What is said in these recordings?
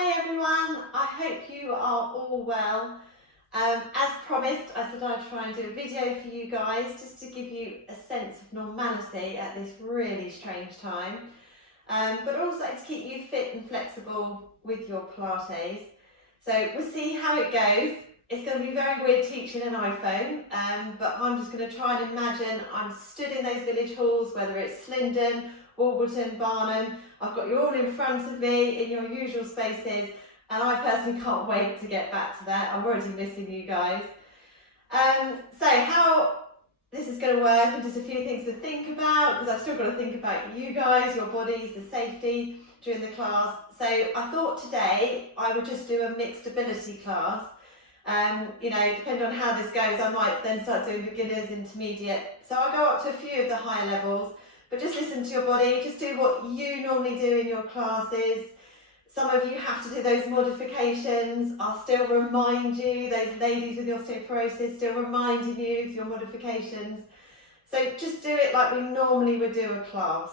Hi everyone, I hope you are all well. As promised, I said I'd try and do a video for you guys just to give you a sense of normality at this really strange time, but also to keep you fit and flexible with your Pilates. So we'll see how it goes. It's going to be very weird teaching an iPhone, but I'm just going to try and imagine I'm stood in those village halls, whether it's Slindon, Alberton, Barnham. I've got you all in front of me in your usual spaces, and I personally can't wait to get back to that. I'm already missing you guys. So how this is going to work, and just a few things to think about, because I've still got to think about you guys, your bodies, the safety during the class. So I thought today I would just do a mixed ability class. Depending on how this goes, I might then start doing beginners, intermediate. So I'll go up to a few of the higher levels, but just listen to your body, just do what you normally do in your classes. Some of you have to do those modifications. I'll still remind you, those ladies with osteoporosis, still reminding you of your modifications. So just do it like we normally would do a class.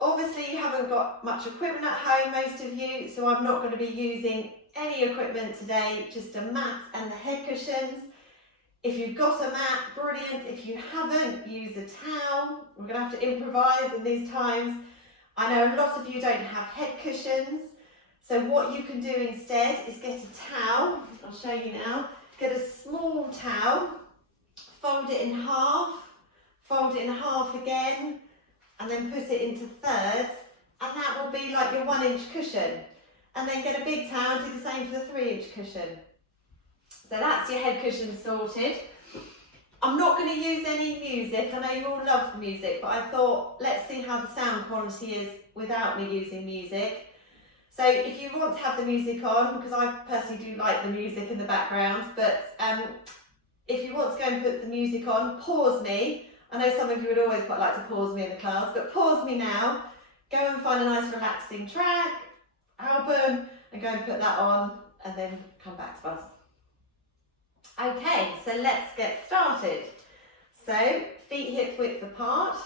Obviously you haven't got much equipment at home, most of you, so I'm not going to be using any equipment today, just a mat and the head cushions. If you've got a mat, brilliant. If you haven't, use a towel. We're going to have to improvise in these times. I know a lot of you don't have head cushions, so what you can do instead is get a towel. I'll show you now. Get a small towel, fold it in half again, and then put it into thirds, and that will be like your 1-inch cushion. And then get a big towel and do the same for the 3-inch cushion. So that's your head cushion sorted. I'm not going to use any music. I know you all love the music, but I thought let's see how the sound quality is without me using music. So if you want to have the music on, because I personally do like the music in the background, but if you want to go and put the music on, pause me. I know some of you would always quite like to pause me in the class, but pause me now. Go and find a nice relaxing track, album, and go and put that on, and then come back to us. Okay, so let's get started. So feet hip width apart.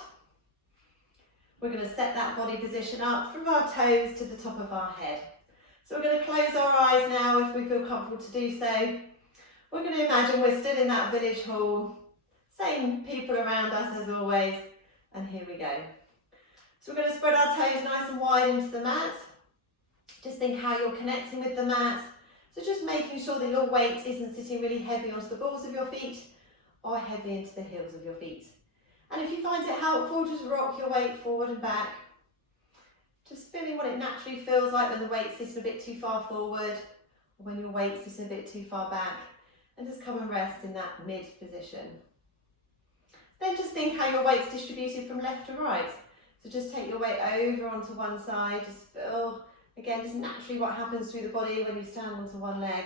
We're going to set that body position up from our toes to the top of our head. So we're going to close our eyes now if we feel comfortable to do so. We're going to imagine we're still in that village hall, same people around us as always, and here we go. So we're going to spread our toes nice and wide into the mat. Just think how you're connecting with the mat. So just making sure that your weight isn't sitting really heavy onto the balls of your feet or heavy into the heels of your feet. And if you find it helpful, just rock your weight forward and back. Just feeling what it naturally feels like when the weight sits a bit too far forward or when your weight sits a bit too far back. And just come and rest in that mid position. Then just think how your weight's distributed from left to right. So just take your weight over onto one side, just feel again, just naturally what happens through the body when you stand onto one leg.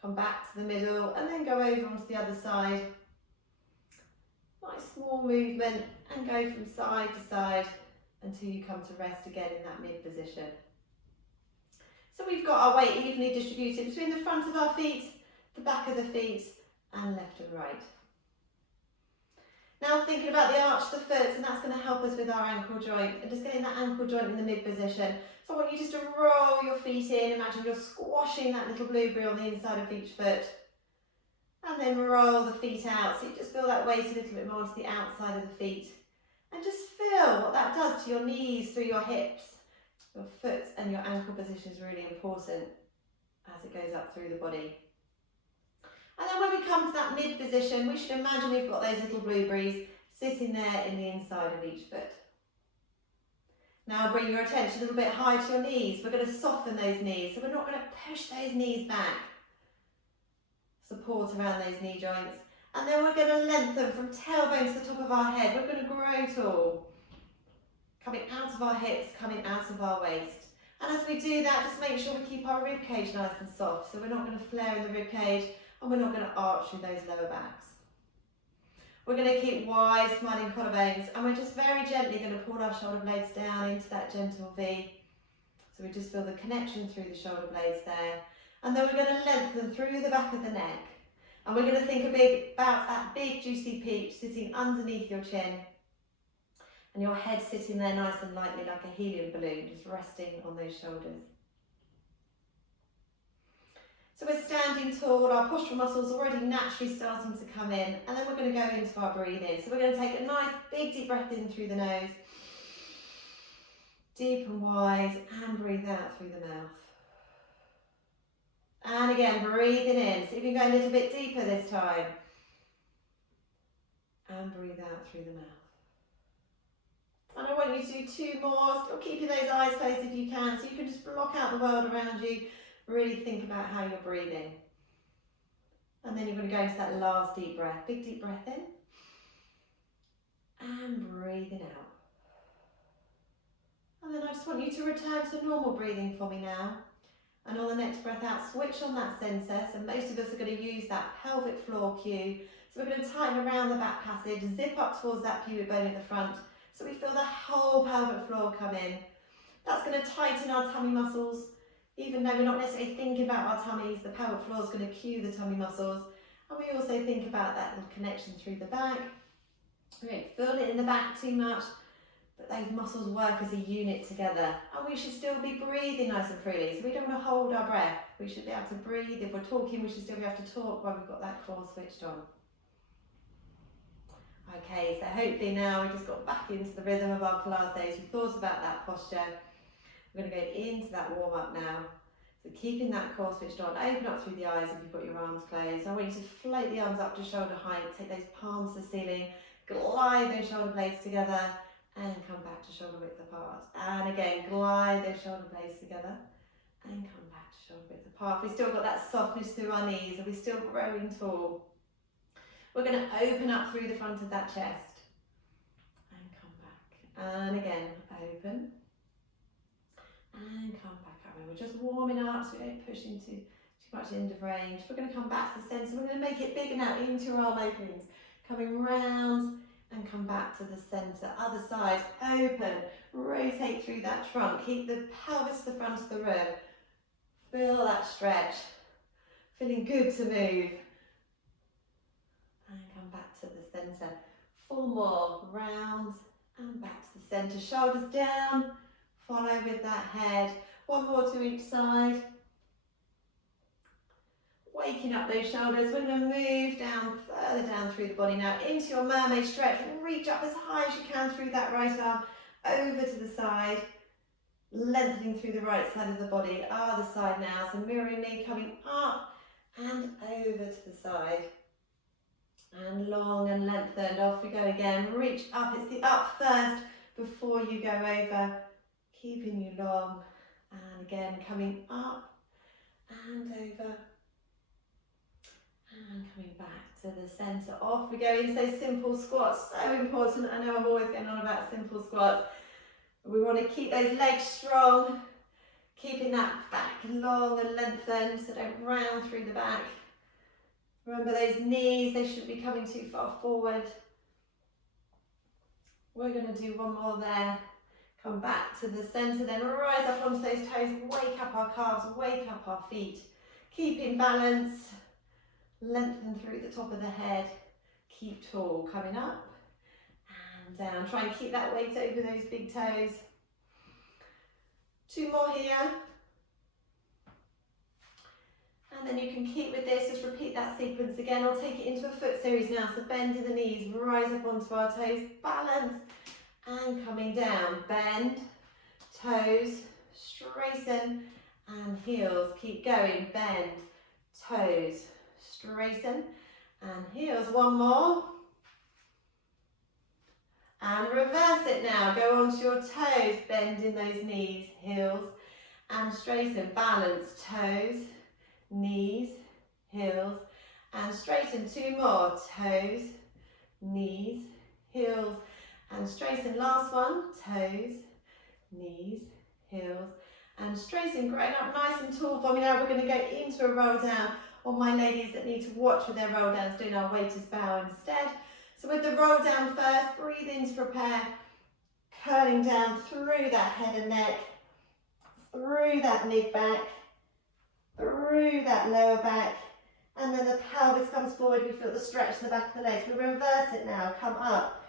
Come back to the middle and then go over onto the other side. Nice small movement and go from side to side until you come to rest again in that mid position. So we've got our weight evenly distributed between the front of our feet, the back of the feet, and left and right. Now thinking about the arch of the foot, and that's going to help us with our ankle joint, and just getting that ankle joint in the mid position. So I want you just to roll your feet in, imagine you're squashing that little blueberry on the inside of each foot. And then roll the feet out, so you just feel that weight a little bit more to the outside of the feet. And just feel what that does to your knees, through your hips. Your foot and your ankle position is really important as it goes up through the body. And then when we come to that mid position, we should imagine we've got those little blueberries sitting there in the inside of each foot. Now bring your attention a little bit high to your knees. We're going to soften those knees, so we're not going to push those knees back. Support around those knee joints. And then we're going to lengthen from tailbone to the top of our head. We're going to grow tall. Coming out of our hips, coming out of our waist. And as we do that, just make sure we keep our rib cage nice and soft. So we're not going to flare in the rib cage, and we're not going to arch through those lower backs. We're going to keep wide, smiling collarbones, and we're just very gently going to pull our shoulder blades down into that gentle V. So we just feel the connection through the shoulder blades there. And then we're going to lengthen through the back of the neck. And we're going to think about that big juicy peach sitting underneath your chin. And your head sitting there nice and lightly like a helium balloon, just resting on those shoulders. So we're standing tall, our postural muscles already naturally starting to come in, and then we're going to go into our breathing. So we're going to take a nice big deep breath in through the nose, deep and wide, and breathe out through the mouth. And again, breathing in. See if you can go a little bit deeper this time. And breathe out through the mouth. And I want you to do 2 more, still keeping those eyes closed if you can, so you can just block out the world around you, really think about how you're breathing. And then you're going to go into that last deep breath. Big deep breath in. And breathing out. And then I just want you to return to normal breathing for me now. And on the next breath out, switch on that centre. So most of us are going to use that pelvic floor cue. So we're going to tighten around the back passage, zip up towards that pubic bone at the front. So we feel the whole pelvic floor come in. That's going to tighten our tummy muscles. Even though we're not necessarily thinking about our tummies, the pelvic floor is going to cue the tummy muscles. And we also think about that little connection through the back. We don't feel it in the back too much, but those muscles work as a unit together. And we should still be breathing nice and freely. So we don't want to hold our breath. We should be able to breathe. If we're talking, we should still be able to talk while we've got that core switched on. Okay, so hopefully now we've just got back into the rhythm of our Pilates. We've thought about that posture. We're going to go into that warm up now. So keeping that core switched on, open up through the eyes if you've got your arms closed. I want you to float the arms up to shoulder height, take those palms to the ceiling, glide those shoulder blades together and come back to shoulder width apart. And again, glide those shoulder blades together and come back to shoulder width apart. We've still got that softness through our knees. Are we still growing tall? We're going to open up through the front of that chest and come back. And again, open and come back up. And we're just warming up so we don't push into too much end of range. We're going to come back to the centre. We're going to make it bigger now into our arm openings. Coming round and come back to the centre. Other side, open, rotate through that trunk. Keep the pelvis to the front of the room. Feel that stretch. Feeling good to move. And come back to the centre. 4 more, round and back to the centre. Shoulders down, follow with that head. 1 more to each side. Waking up those shoulders. We're going to move down, further down through the body now into your mermaid stretch. Reach up as high as you can through that right arm, over to the side, lengthening through the right side of the body. Other side now, so mirroring me, coming up and over to the side. And long and lengthened, off we go again. Reach up, it's the up first before you go over. Keeping you long. And again, coming up and over. And coming back to the centre. Off we go into those simple squats. So important. I know I'm always going on about simple squats. We want to keep those legs strong. Keeping that back long and lengthened so don't round through the back. Remember those knees, they shouldn't be coming too far forward. We're going to do 1 more there. Come back to the centre, then rise up onto those toes. Wake up our calves, wake up our feet. Keeping balance. Lengthen through the top of the head. Keep tall, coming up and down. Try and keep that weight over those big toes. 2 more here. And then you can keep with this, just repeat that sequence again. I'll take it into a foot series now. So bend in the knees, rise up onto our toes, balance and coming down. Bend, toes, straighten and heels. Keep going, bend, toes, straighten and heels. 1 more. And reverse it now. Go onto your toes, bend in those knees, heels and straighten. Balance, toes, knees, heels and straighten. 2 more. Toes, knees, heels and straighten. Last one. Toes, knees, heels and straighten. Growing up nice and tall for me now. We're going to go into a roll down. Or my ladies that need to watch with their roll downs, doing our waiter's bow instead. So with the roll down first, breathe in to prepare, curling down through that head and neck, through that mid back, through that lower back, and then the pelvis comes forward. We feel the stretch in the back of the legs. We reverse it now, come up,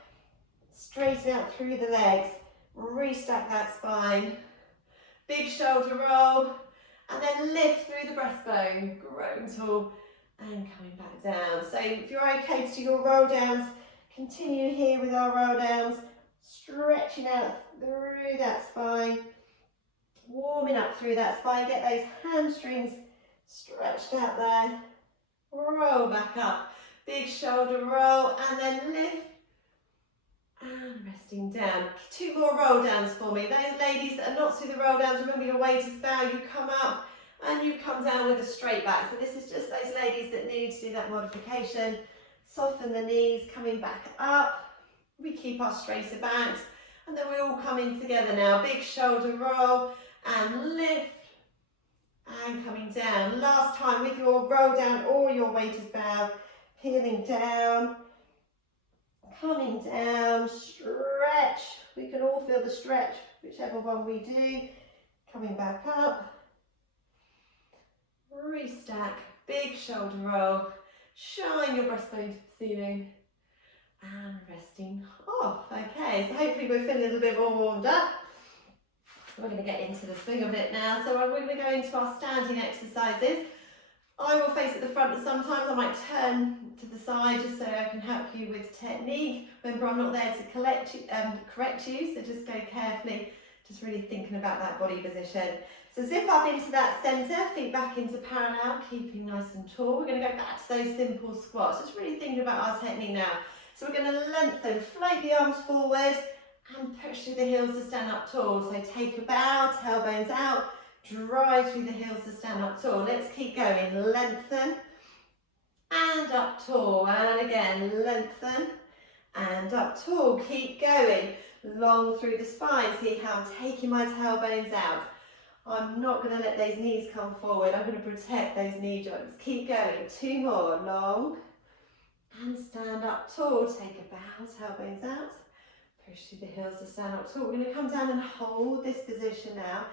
straighten out through the legs, restack that spine, big shoulder roll, And then lift through the breastbone, growing tall and coming back down. So if you're okay to do your roll downs, continue here with our roll downs, stretching out through that spine, warming up through that spine, get those hamstrings stretched out there, roll back up, big shoulder roll, and then lift and resting down. 2 more roll downs for me. Those ladies that are not through the roll downs, remember your weight is bow, you come up and you come down with a straight back. So this is just those ladies that need to do that modification. Soften the knees, coming back up. We keep our straighter backs, and then we're all coming together now. Big shoulder roll and lift and coming down. Last time with your roll down or your weight is bow, peeling down, coming down, stretch. We can all feel the stretch, whichever one we do. Coming back up, restack, big shoulder roll, shine your breastbone to the ceiling, and resting off. Okay, so hopefully we're feeling a little bit more warmed up. We're going to get into the swing of it now. So we're going to go into our standing exercises. I will face at the front, and sometimes I might turn to the side just so I can help you with technique. Remember, I'm not there to correct you, so just go carefully, just really thinking about that body position. So zip up into that centre, feet back into parallel, keeping nice and tall. We're going to go back to those simple squats, just really thinking about our technique now. So we're going to lengthen, float the arms forward and push through the heels to stand up tall. So take a bow, tailbones out, drive through the heels to stand up tall. Let's keep going. Lengthen and up tall. And again, lengthen and up tall. Keep going. Long through the spine. See how I'm taking my tailbones out. I'm not going to let those knees come forward. I'm going to protect those knee joints. Keep going. 2 more. Long and stand up tall. Take a bow, tailbones out. Push through the heels to stand up tall. We're going to come down and hold this position now.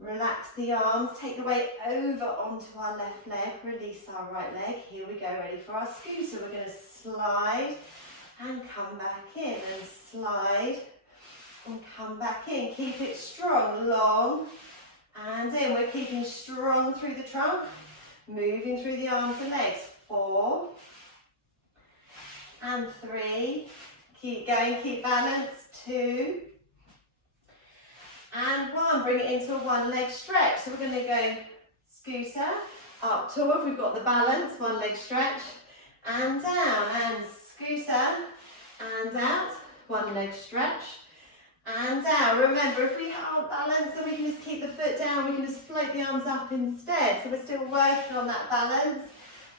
Relax the arms, take the weight over onto our left leg, release our right leg. Here we go, ready for our scooter. We're going to slide and come back in, and slide and come back in. Keep it strong, long and in. We're keeping strong through the trunk, moving through the arms and legs. 4 and 3. Keep going, keep balance. 2 and 1. Bring it into a 1 leg stretch. So we're going to go scooter, up tall if we've got the balance, 1 leg stretch, and down, and scooter, and out, 1 leg stretch, and down. Remember, if we hold balance, then we can just keep the foot down, we can just float the arms up instead. So we're still working on that balance.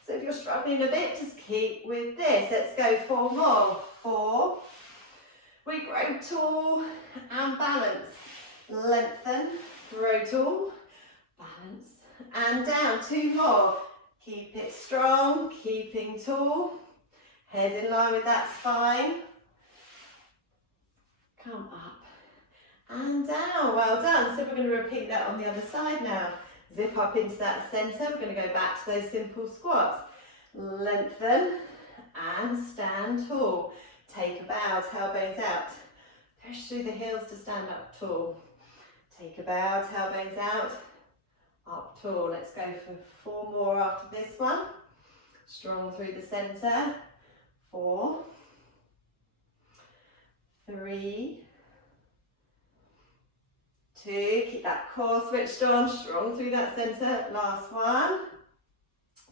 So if you're struggling a bit, just keep with this. Let's go 4 more. 4. We grow tall and balance. Lengthen, grow tall, balance, and down. 2 more. Keep it strong, keeping tall. Head in line with that spine. Come up and down. Well done. So we're going to repeat that on the other side now. Zip up into that centre. We're going to go back to those simple squats. Lengthen and stand tall. Take a bow, tailbones out. Push through the heels to stand up tall. Take a bow, tailbones out, up tall. Let's go for 4 more after this one. Strong through the centre. 4, 3, 2. Keep that core switched on, strong through that centre. Last one.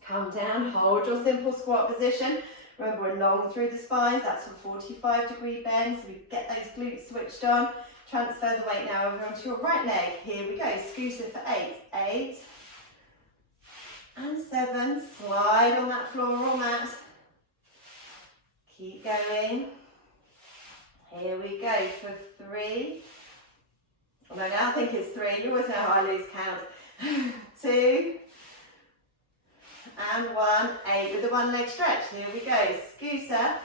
Come down, hold your simple squat position. Remember, we're long through the spine. That's a 45-degree bend, so we get those glutes switched on. Transfer the weight now over onto your right leg. Here we go. Scooter for 8. 8 and 7. Slide on that floor mat. Keep going. Here we go for 3. Although now I think it's 3. You always know how I lose count. 2 and 1. 8 with the 1 leg stretch. Here we go. Scooter.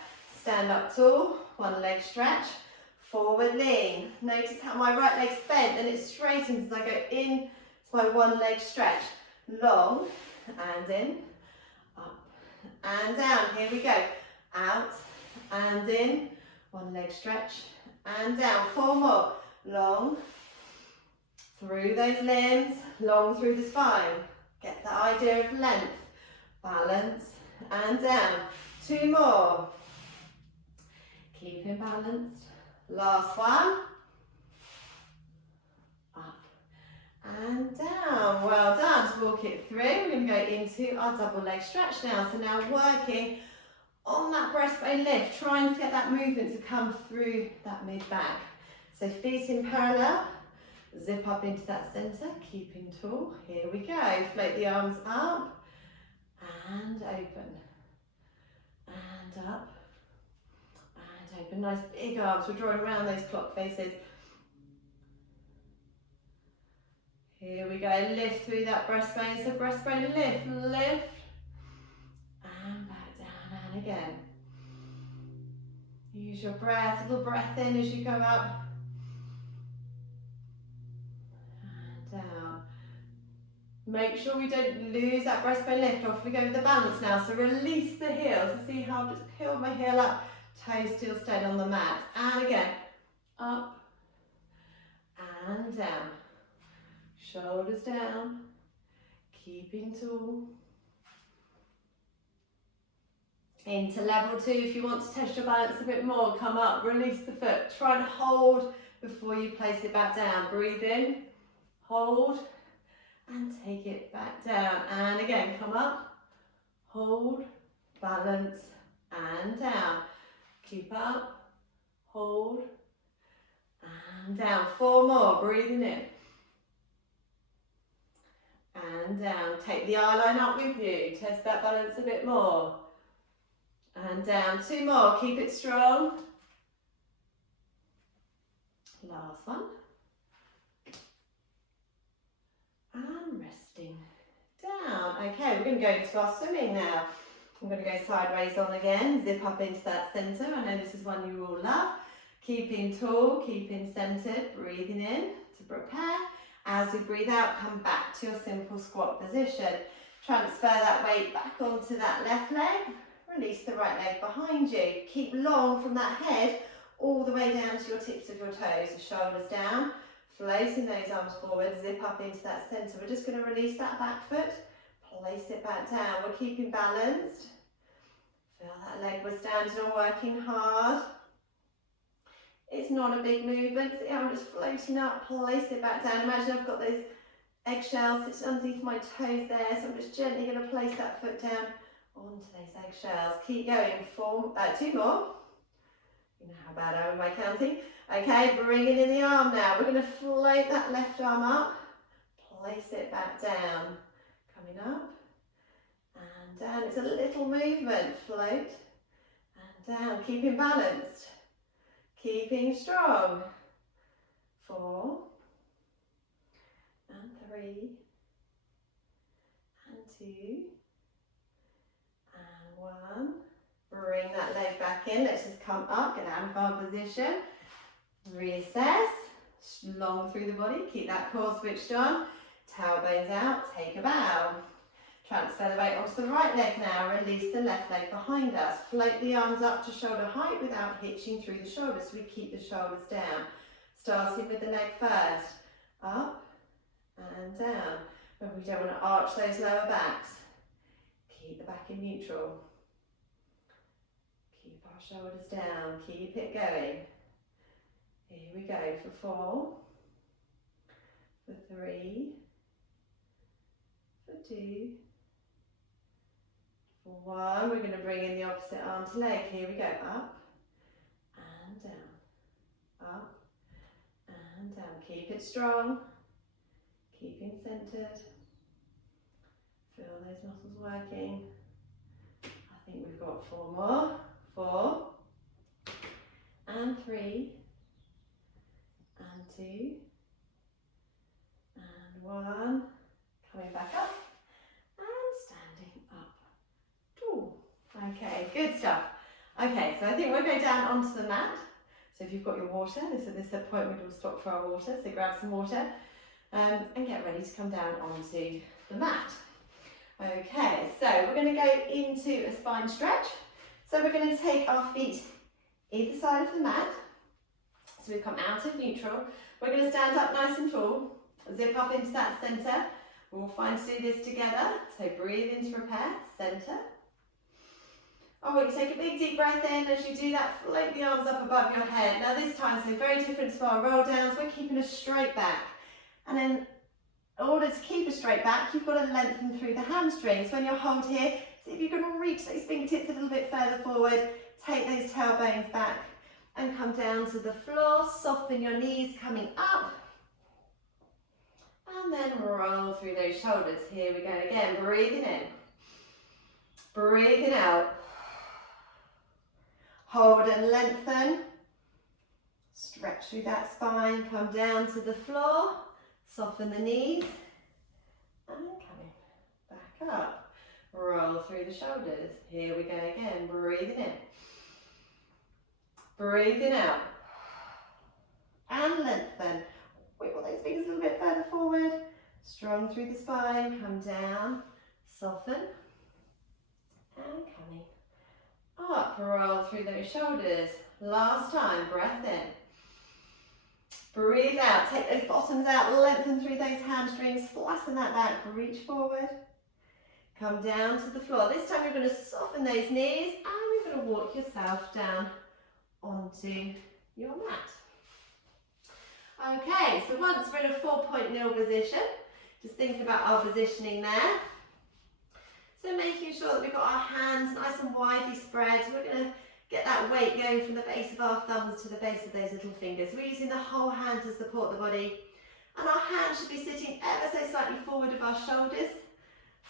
Stand up tall. 1 leg stretch. Forward lean. Notice how my right leg's bent and it straightens as I go in to my 1 leg stretch. Long and in, up and down. Here we go. Out and in, 1 leg stretch and down. 4 more. Long, through those limbs, long through the spine. Get the idea of length. Balance and down. 2 more. Keeping balanced. Last one. Up and down. Well done. To walk it through, we're going to go into our double leg stretch now. So now working on that breastbone lift, trying to get that movement to come through that mid-back. So feet in parallel, zip up into that centre, keeping tall. Here we go. Float the arms up and open. And up and open. Nice big arms. We're drawing around those clock faces. Here we go. Lift through that breastbone. So breastbone lift, lift. And back down and again. Use your breath, a little breath in as you go up. And down. Make sure we don't lose that breastbone lift. Off we go with the balance now. So release the heels. So see how I've just peeled my heel up. Toes still stayed on the mat. And again. Up. And down. Shoulders down. Keeping tall. Into level 2, if you want to test your balance a bit more, come up, release the foot. Try and hold before you place it back down. Breathe in, hold, and take it back down. And again, come up, hold, balance, and down. Keep up, hold, and down. 4 more, breathing in. And down. Take the eye line up with you. Test that balance a bit more. And down. 2 more. Keep it strong. Last one. And resting down. Okay, we're going to go into our swimming now. I'm going to go sideways on again. Zip up into that centre. I know this is one you all love. Keeping tall, keeping centred. Breathing in to prepare. As we breathe out, come back to your simple squat position. Transfer that weight back onto that left leg. Release the right leg behind you. Keep long from that head all the way down to your tips of your toes. The shoulders down, floating those arms forward, zip up into that centre. We're just going to release that back foot, place it back down. We're keeping balanced. Feel that leg was standing and working hard. It's not a big movement. See, I'm just floating up, place it back down. Imagine I've got those eggshells sitting underneath my toes there, so I'm just gently going to place that foot down onto those eggshells. Keep going. 2 more. You know how bad I am with my counting. Okay, bringing in the arm now. We're going to float that left arm up, place it back down. Coming up and down. It's a little movement. Float and down. Keeping balanced. Keeping strong. 4 and 3 and 2 and 1. Bring that leg back in. Let's just come up, get out of our position. Reassess. Long through the body. Keep that core switched on. Tailbones out. Take a bow. Transfer the weight onto the right leg now. Release the left leg behind us. Float the arms up to shoulder height without hitching through the shoulders. So we keep the shoulders down. Starting with the leg first. Up and down. But we don't want to arch those lower backs. Keep the back in neutral. Keep our shoulders down. Keep it going. Here we go for 4, for 3, for 2, for 1. We're going to bring in the opposite arm to leg. Here we go. Up and down. Up and down. Keep it strong. Keeping centered. Feel those muscles working. I think we've got 4 more. 4 and 3 and 2 and 1. Coming back up and standing up. Ooh. Okay, good stuff. Okay, so I think we'll go down onto the mat. So if you've got your water, this appointment will stop for our water, so grab some water and get ready to come down onto the mat. Okay, so we're going to go into a spine stretch. So we're going to take our feet either side of the mat. So we've come out of neutral. We're going to stand up nice and tall. Zip up into that centre. We'll find to do this together. So breathe in to prepare, centre. I want you to take a big deep breath in. As you do that, float the arms up above your head. Now this time, so very different to our roll downs, we're keeping a straight back. And then in order to keep a straight back, you've got to lengthen through the hamstrings. When you hold here, see if you can reach those fingertips a little bit further forward. Take those tailbones back and come down to the floor. Soften your knees coming up. And then roll through those shoulders. Here we go again. Breathing in. Breathing out. Hold and lengthen. Stretch through that spine. Come down to the floor. Soften the knees. And coming back up. Roll through the shoulders. Here we go again. Breathing in. Breathing out. And lengthen. Wiggle those fingers a little bit further forward. Strong through the spine. Come down. Soften. And coming up. Roll through those shoulders. Last time. Breath in. Breathe out. Take those bottoms out. Lengthen through those hamstrings. Flatten that back. Reach forward. Come down to the floor. This time you're going to soften those knees and you're going to walk yourself down onto your mat. Okay, so once we're in a 4-point nil position, just think about our positioning there. So making sure that we've got our hands nice and widely spread. So we're going to get that weight going from the base of our thumbs to the base of those little fingers. We're using the whole hand to support the body. And our hands should be sitting ever so slightly forward of our shoulders.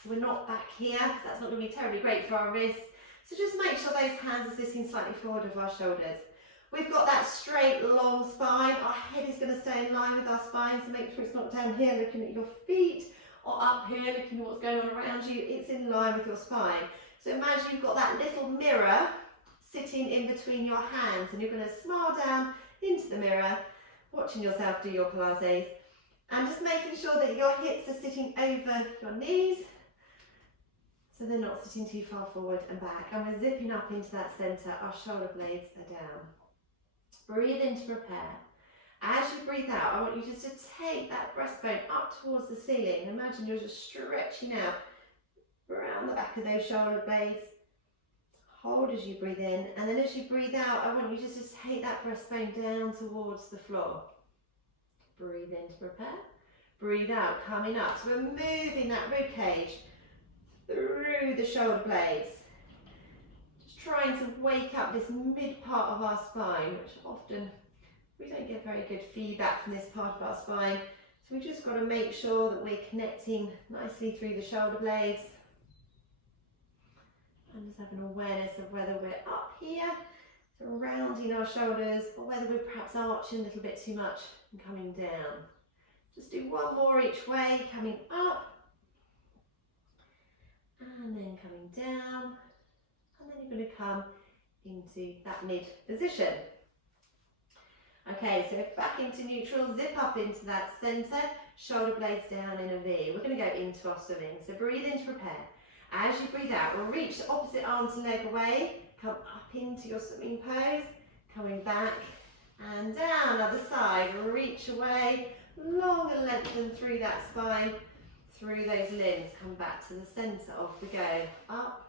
So we're not back here, because that's not going to be terribly great for our wrists. So just make sure those hands are sitting slightly forward of our shoulders. We've got that straight, long spine. Our head is going to stay in line with our spine, so make sure it's not down here looking at your feet, or up here looking at what's going on around you. It's in line with your spine. So imagine you've got that little mirror sitting in between your hands, and you're going to smile down into the mirror, watching yourself do your Pilates, and just making sure that your hips are sitting over your knees, so they're not sitting too far forward and back. And we're zipping up into that centre. Our shoulder blades are down. Breathe in to prepare. As you breathe out, I want you just to take that breastbone up towards the ceiling. Imagine you're just stretching out around the back of those shoulder blades. Hold as you breathe in, and then as you breathe out, I want you just to take that breastbone down towards the floor. Breathe in to prepare. Breathe out, coming up. So we're moving that rib cage through the shoulder blades. Just trying to wake up this mid part of our spine, which often we don't get very good feedback from this part of our spine. So we've just got to make sure that we're connecting nicely through the shoulder blades. And just have an awareness of whether we're up here, surrounding our shoulders, or whether we're perhaps arching a little bit too much and coming down. Just do one more each way, coming up, and then coming down, and then you're going to come into that mid position. Okay, so back into neutral, zip up into that centre, shoulder blades down in a V. We're going to go into our swimming, so breathe in to prepare. As you breathe out, we'll reach the opposite arm to leg away, come up into your swimming pose, coming back and down, other side, reach away, long and lengthen through that spine, through those limbs, come back to the centre, off we go, up,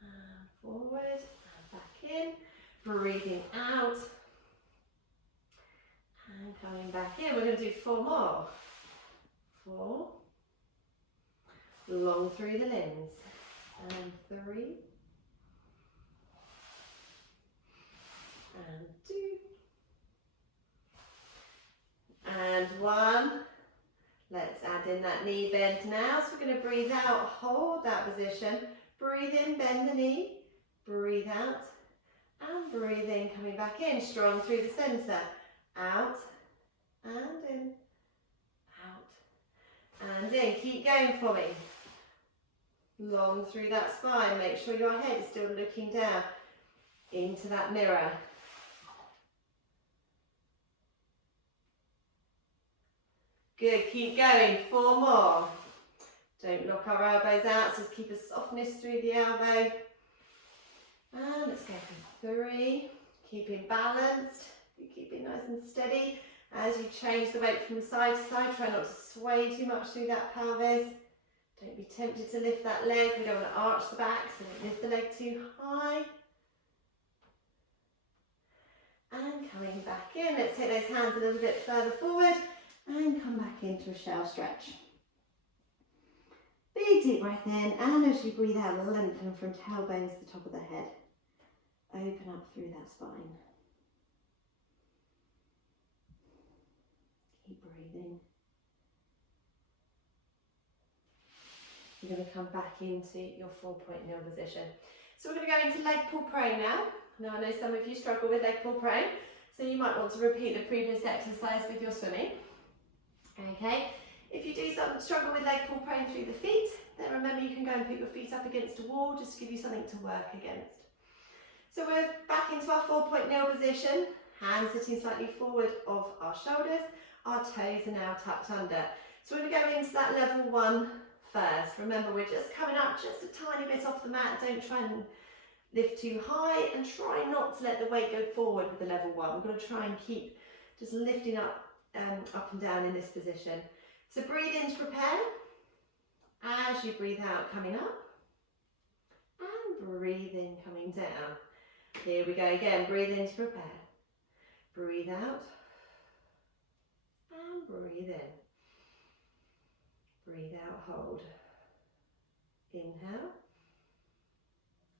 and forward, and back in, breathing out, and coming back in. We're going to do 4 more, 4, long through the limbs, and 3, and 2, and 1. Let's add in that knee bend now. So we're going to breathe out, hold that position, breathe in, bend the knee, breathe out, and breathe in, coming back in, strong through the centre, out, and in, out, and in. Keep going for me. Long through that spine, make sure your head is still looking down into that mirror. Good, keep going, 4 more. Don't lock our elbows out, so just keep a softness through the elbow. And let's go for 3, keeping balanced, keeping nice and steady. As you change the weight from side to side, try not to sway too much through that pelvis. Don't be tempted to lift that leg. We don't want to arch the back, so don't lift the leg too high. And coming back in, let's take those hands a little bit further forward and come back into a shell stretch. Big deep breath in, and as you breathe out, lengthen from tailbone to the top of the head. Open up through that spine. Keep breathing. You're going to come back into your 4-point nil position. So we're going to go into leg pull prone now. Now I know some of you struggle with leg pull prone, so you might want to repeat the previous exercise with your swimming. Okay, if you do struggle with leg pull prone through the feet, then remember you can go and put your feet up against a wall just to give you something to work against. So we're back into our 4-point nil position, hands sitting slightly forward of our shoulders, our toes are now tucked under. So we're going to go into that level 1 first. Remember, we're just coming up just a tiny bit off the mat. Don't try and lift too high, and try not to let the weight go forward with the level 1. We're going to try and keep just lifting up and down in this position. So breathe in to prepare. As you breathe out, coming up, and breathe in, coming down. Here we go again. Breathe in to prepare. Breathe out, and breathe in. Breathe out, hold. Inhale,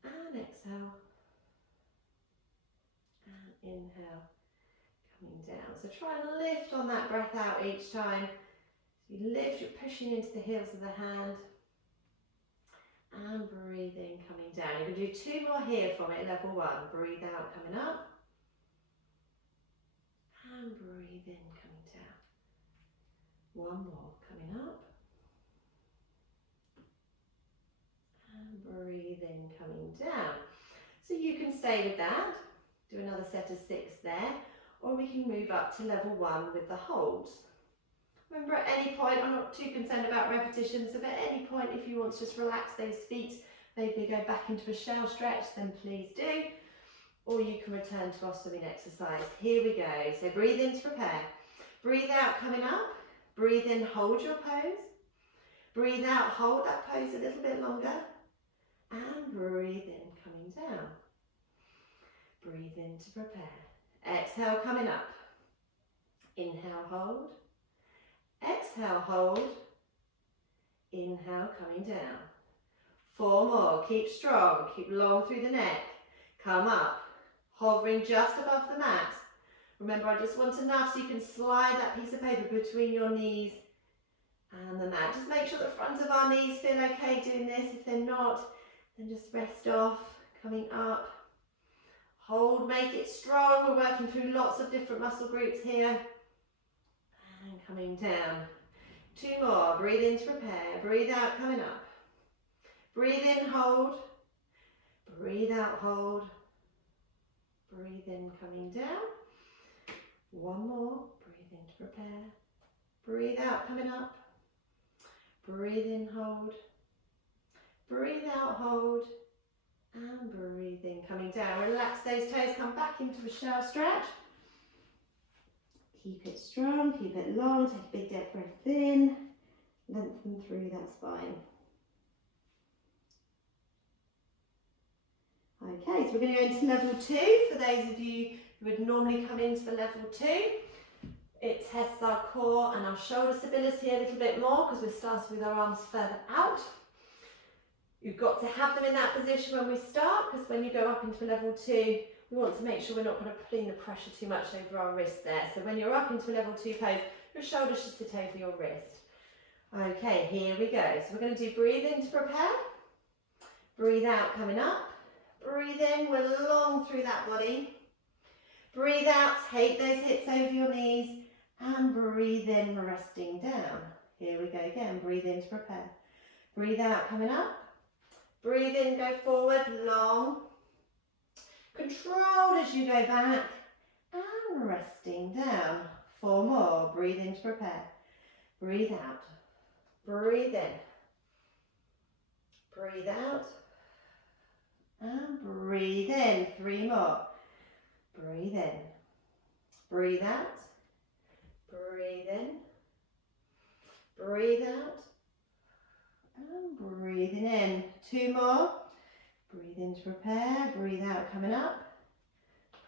and exhale, and inhale, coming down. So try and lift on that breath out each time. So you lift, you're pushing into the heels of the hand, and breathing, coming down. You're going to do 2 more here from it, level 1. Breathe out, coming up, and breathe in, coming down. 1 more, coming up, and breathe in, coming down. So you can stay with that, do another set of 6 there, or we can move up to level 1 with the holds. Remember, at any point, I'm not too concerned about repetitions, so at any point if you want to just relax those feet, maybe go back into a shell stretch, then please do, or you can return to our swimming exercise. Here we go. So breathe in to prepare. Breathe out, coming up. Breathe in, hold your pose. Breathe out, hold that pose a little bit longer, and breathe in, coming down. Breathe in to prepare. Exhale, coming up. Inhale, hold. Exhale, hold. Inhale, coming down. 4 more. Keep strong. Keep long through the neck. Come up. Hovering just above the mat. Remember, I just want enough so you can slide that piece of paper between your knees and the mat. Just make sure the front of our knees feel okay doing this. If they're not, then just rest off. Coming up. Hold, make it strong. We're working through lots of different muscle groups here. And coming down. 2 more. Breathe in to prepare. Breathe out, coming up. Breathe in, hold. Breathe out, hold. Breathe in, coming down. 1 more. Breathe in to prepare. Breathe out, coming up. Breathe in, hold. Breathe out, hold. And breathe in, coming down. Relax those toes, come back into a shell stretch. Keep it strong, keep it long, take a big deep breath in, lengthen through that spine. Okay, so we're going to go into level 2. For those of you who would normally come into the level 2, it tests our core and our shoulder stability a little bit more because we're starting with our arms further out. You've got to have them in that position when we start, because when you go up into level 2, we want to make sure we're not going to put in the pressure too much over our wrist there. So when you're up into a level 2 pose, your shoulder should sit over your wrist. Okay, here we go. So we're going to do breathe in to prepare. Breathe out, coming up. Breathe in, we're long through that body. Breathe out, take those hips over your knees. And breathe in, resting down. Here we go again. Breathe in to prepare. Breathe out, coming up. Breathe in, go forward, long. Controlled as you go back, and resting down. 4 more. Breathe in to prepare. Breathe out. Breathe in. Breathe out. And breathe in. 3 more. Breathe in. Breathe out. breathe in, breathe out, and breathing in. 2 more. Breathe in to prepare, breathe out coming up.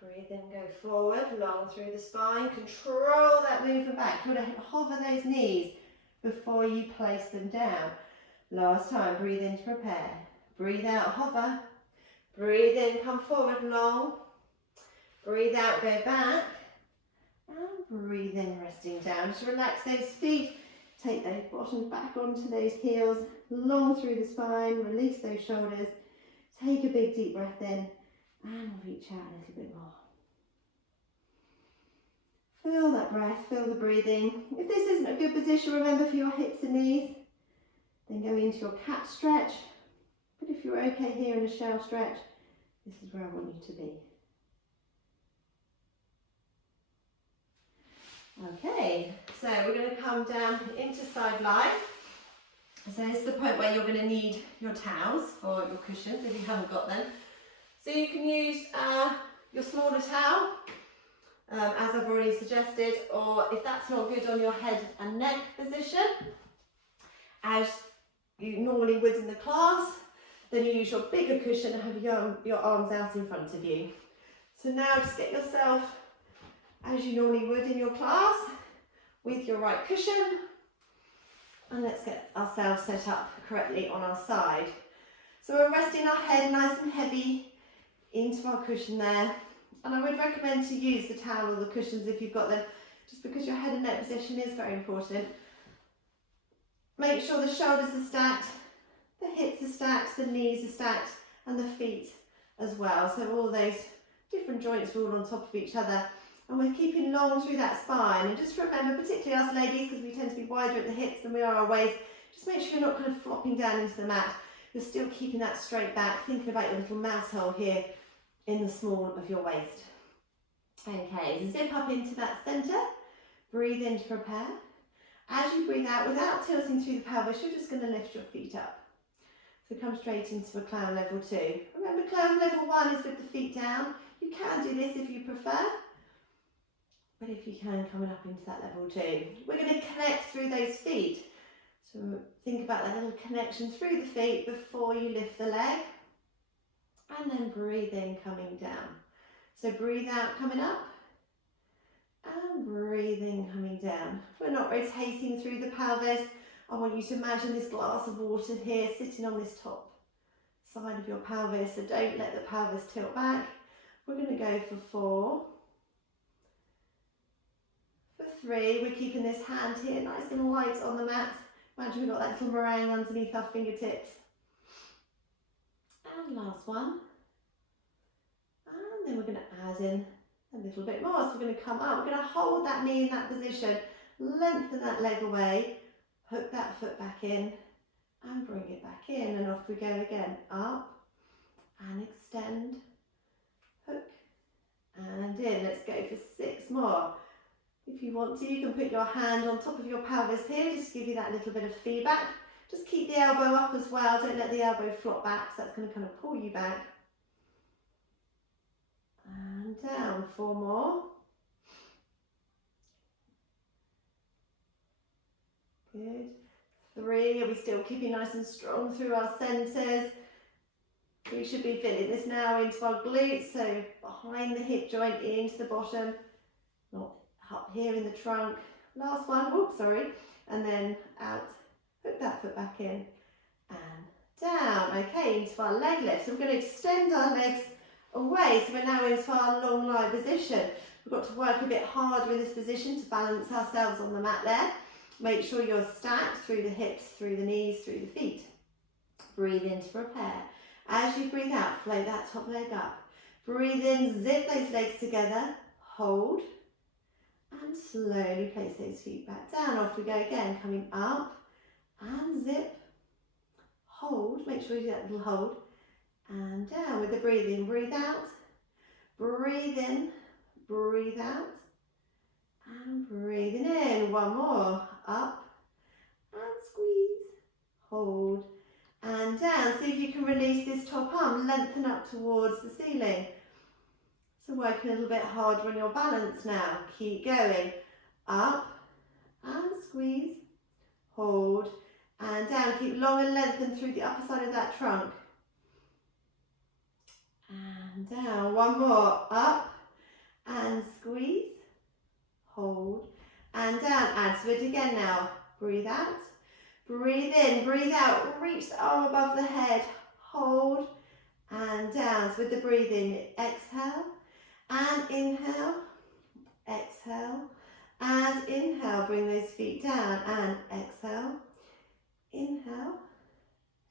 Breathe in, go forward, long through the spine. Control that movement back. You want to hover those knees before you place them down. Last time, breathe in to prepare. Breathe out, hover. Breathe in, come forward, long. Breathe out, go back. And breathe in, resting down. Just relax those feet. Take those bottoms back onto those heels, long through the spine. Release those shoulders. Take a big deep breath in and reach out a little bit more. Feel that breath, feel the breathing. If this isn't a good position, remember for your hips and knees, then go into your cat stretch. But if you're okay here in a shell stretch, this is where I want you to be. Okay, so we're going to come down into side lie. So this is the point where you're going to need your towels for your cushions if you haven't got them. So you can use your smaller towel, as I've already suggested, or if that's not good on your head and neck position, as you normally would in the class, then you use your bigger cushion and have your arms out in front of you. So now just get yourself, as you normally would in your class, with your right cushion, and let's get ourselves set up correctly on our side. So we're resting our head nice and heavy into our cushion there. And I would recommend to use the towel or the cushions if you've got them, just because your head and neck position is very important. Make sure the shoulders are stacked, the hips are stacked, the knees are stacked, and the feet as well. So all those different joints are all on top of each other. And we're keeping long through that spine. And just remember, particularly us ladies, because we tend to be wider at the hips than we are our waist, just make sure you're not kind of flopping down into the mat. You're still keeping that straight back, thinking about your little mouse hole here in the small of your waist. Okay, zip up into that centre. Breathe in to prepare. As you breathe out, without tilting through the pelvis, you're just going to lift your feet up. So come straight into a clown level 2. Remember, clown level 1 is with the feet down. You can do this if you prefer. But if you can, coming up into that level 2. We're going to connect through those feet. So think about that little connection through the feet before you lift the leg. And then breathe in, coming down. So breathe out, coming up. And breathe in, coming down. We're not rotating through the pelvis. I want you to imagine this glass of water here sitting on this top side of your pelvis. So don't let the pelvis tilt back. We're going to go for 4. For 3, we're keeping this hand here nice and light on the mat. Imagine we've got that little meringue underneath our fingertips. And last one. And then we're going to add in a little bit more. So we're going to come up. We're going to hold that knee in that position. Lengthen that leg away. Hook that foot back in. And bring it back in. And off we go again. Up. And extend. Hook. And in. Let's go for 6 more. If you want to, you can put your hand on top of your pelvis here, just to give you that little bit of feedback. Just keep the elbow up as well, don't let the elbow flop back, so that's going to kind of pull you back. And down, 4 more. Good. 3, are we still keeping nice and strong through our centres? We should be feeling this now into our glutes, so behind the hip joint, into the bottom, not up here in the trunk. Last one, whoops, sorry, and then out, hook that foot back in and down. Okay, into our leg lift. So we're going to extend our legs away, so we're now into our long lie position. We've got to work a bit harder in this position to balance ourselves on the mat there. Make sure you're stacked through the hips, through the knees, through the feet. Breathe in to prepare. As you breathe out, float that top leg up. Breathe in, zip those legs together, hold. And slowly place those feet back down. Off we go again, coming up and zip, hold, make sure you do that little hold, and down with the breathing. Breathe out, breathe in, breathe out, and breathing in. 1 more, up and squeeze, hold, and down. See if you can release this top arm, lengthen up towards the ceiling. So working a little bit harder on your balance now. Keep going. Up squeeze, hold, and down. Keep long and lengthened through the upper side of that trunk. And down, one more, up, and squeeze, hold, and down. Add to it again now. Breathe out, breathe in, breathe out, reach the arm above the head, hold, and down. So with the breathing, exhale, and inhale, exhale, and inhale. Bring those feet down, and exhale, inhale,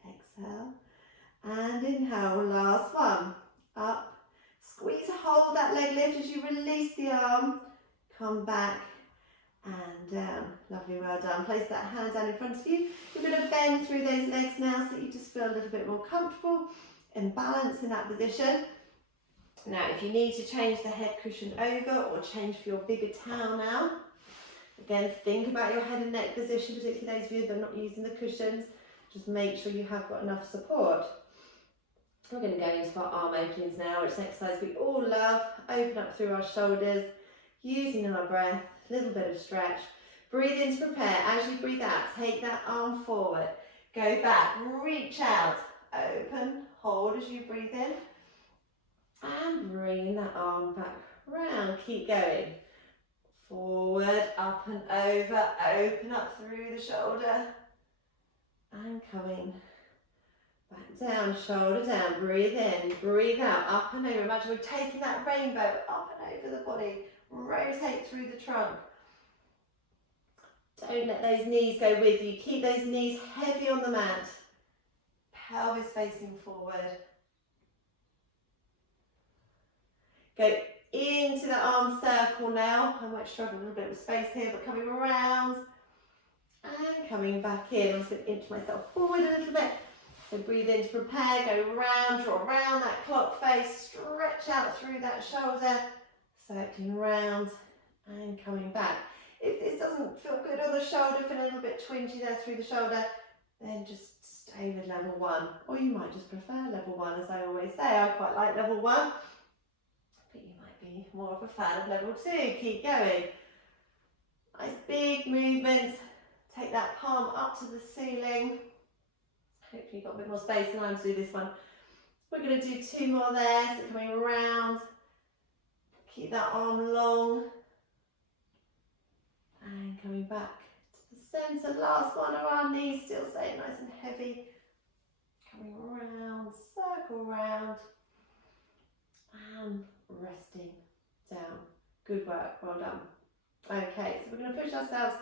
exhale, and inhale. Last one, up, squeeze, hold that leg lift as you release the arm, come back, and down. Lovely, well done. Place that hand down in front of you. You're going to bend through those legs now so you just feel a little bit more comfortable and balanced in that position. Now, if you need to change the head cushion over or change for your bigger towel now, again, think about your head and neck position, particularly those of you that are not using the cushions. Just make sure you have got enough support. We're going to go into our arm openings now, which is an exercise we all love. Open up through our shoulders, using our breath, a little bit of stretch. Breathe in to prepare. As you breathe out, take that arm forward. Go back, reach out, open, hold as you breathe in. And bring that arm back round. Keep going. Forward, up and over, open up through the shoulder. And coming back down, shoulder down. Breathe in, breathe out, up and over. Imagine we're taking that rainbow up and over the body. Rotate through the trunk. Don't let those knees go with you. Keep those knees heavy on the mat. Pelvis facing forward. Go into the arm circle now. I might struggle a little bit with space here, but coming around and coming back in. I'm just going to inch myself forward a little bit. So breathe in to prepare, go round, draw around that clock face, stretch out through that shoulder, circling round and coming back. If this doesn't feel good on the shoulder, feel a little bit twingy there through the shoulder, then just stay with level 1. Or you might just prefer level 1, as I always say. I quite like level 1. But you might be more of a fan of level 2. Keep going. Nice big movements. Take that palm up to the ceiling. Hopefully you've got a bit more space than I am to do this one. We're going to do 2 more there. So coming around. Keep that arm long. And coming back to the centre. Last one. Our knees still staying nice and heavy. Coming around. Circle round. And resting down. Good work, well done. Okay, so we're going to push ourselves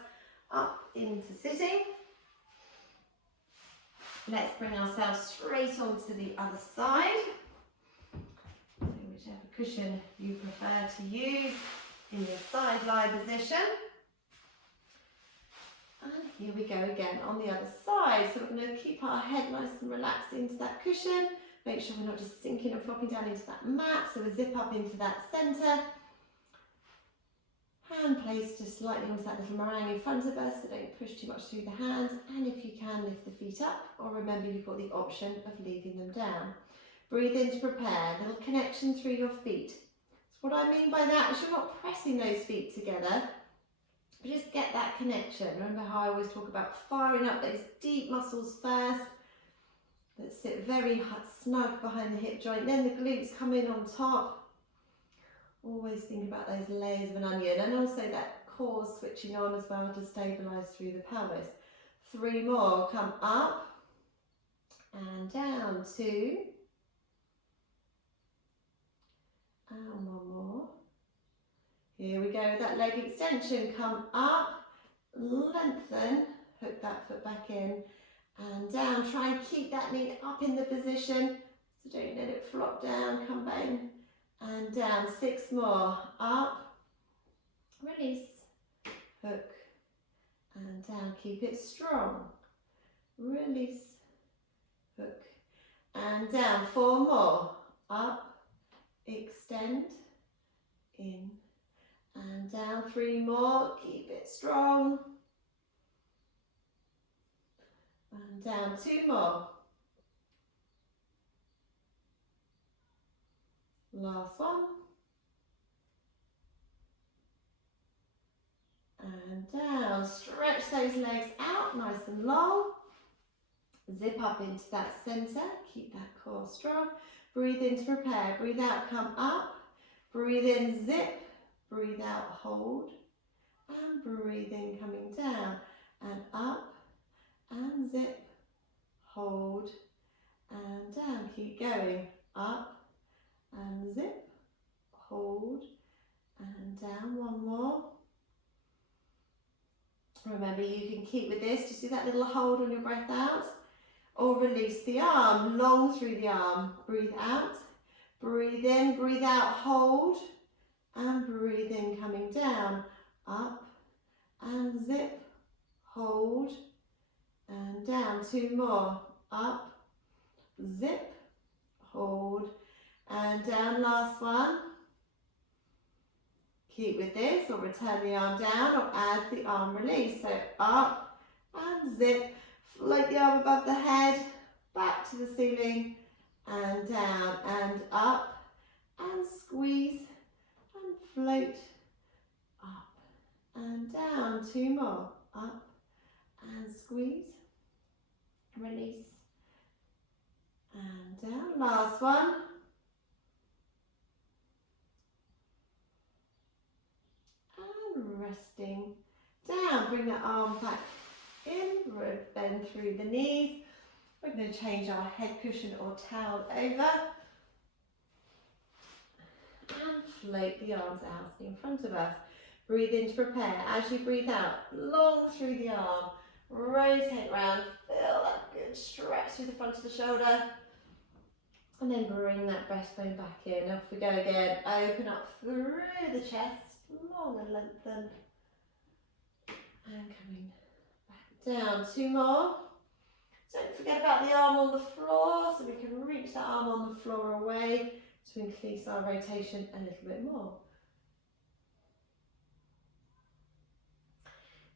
up into sitting. Let's bring ourselves straight onto the other side. So whichever cushion you prefer to use in your side lie position. And here we go again on the other side. So we're going to keep our head nice and relaxed into that cushion. Make sure we're not just sinking and flopping down into that mat. So we zip up into that centre. Hand placed just slightly onto that little meringue in front of us, so don't push too much through the hands. And if you can, lift the feet up, or remember you've got the option of leaving them down. Breathe in to prepare, little connection through your feet. So what I mean by that is you're not pressing those feet together, but just get that connection. Remember how I always talk about firing up those deep muscles first, that sit very snug behind the hip joint, then the glutes come in on top. Always think about those layers of an onion, and also that core switching on as well to stabilise through the pelvis. 3 more, come up and down, 2, and 1 more. Here we go with that leg extension, come up, lengthen, hook that foot back in and down. Try and keep that knee up in the position, so don't let it flop down, come back in. And down, 6 more, up, release, hook, and down, keep it strong, release, hook, and down, 4 more, up, extend, in, and down, 3 more, keep it strong, and down, 2 more. Last one. and down. Stretch those legs out nice and long. Zip up into that centre, keep that core strong. Breathe in to prepare, breathe out, come up. Breathe in, zip, breathe out, hold. And breathe in, coming down and up and zip, hold and down. Keep going, up and zip, hold and down. One more. Remember, you can keep with this, just do that little hold on your breath out, or release the arm, long through the arm. Breathe out, breathe in, breathe out, hold, and breathe in, coming down, up, and zip, hold, and down. Two more, up, zip, hold, and down. Last one. Keep with this, or return the arm down, or add the arm release. So up and zip, float the arm above the head, back to the ceiling, and down, and up, and squeeze, and float, up, and down. Two more, up, and squeeze, release, and down. Last one. Resting down, bring the arm back in, bend through the knees. We're going to change our head cushion or towel over and float the arms out in front of us. Breathe in to prepare. As you breathe out, long through the arm, rotate round, feel that good stretch through the front of the shoulder, and then bring that breastbone back in. Off we go again. Open up through the chest, long and lengthen, and coming back down. Two more. Don't forget about the arm on the floor, so we can reach that arm on the floor away to increase our rotation a little bit more.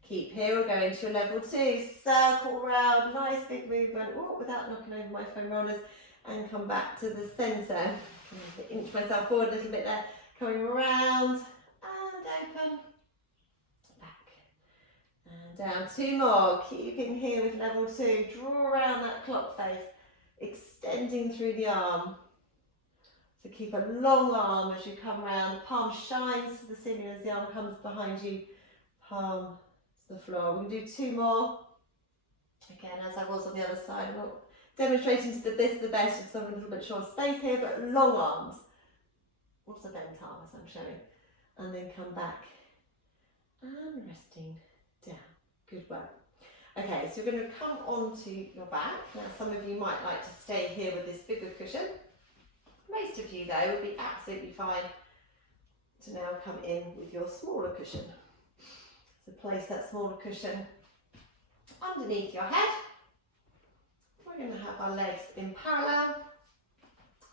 Keep here, we'll go into your level 2. Circle round, nice big movement, without knocking over my foam rollers, and come back to the centre. Inch myself forward a little bit there, coming round, and open, back, and down. Two more, keeping here with level 2. Draw around that clock face, extending through the arm. So keep a long arm as you come round, the palm shines to the ceiling as the arm comes behind you, palm to the floor. We can do two more. Again, as I was on the other side, I'm not demonstrating to this the best because I'm a little bit short space here, but long arms. Also bent arm as I'm showing. And then come back and resting down. Good work. Okay, so we're going to come onto your back. Now some of you might like to stay here with this bigger cushion. Most of you though will be absolutely fine to now come in with your smaller cushion. So place that smaller cushion underneath your head. We're going to have our legs in parallel,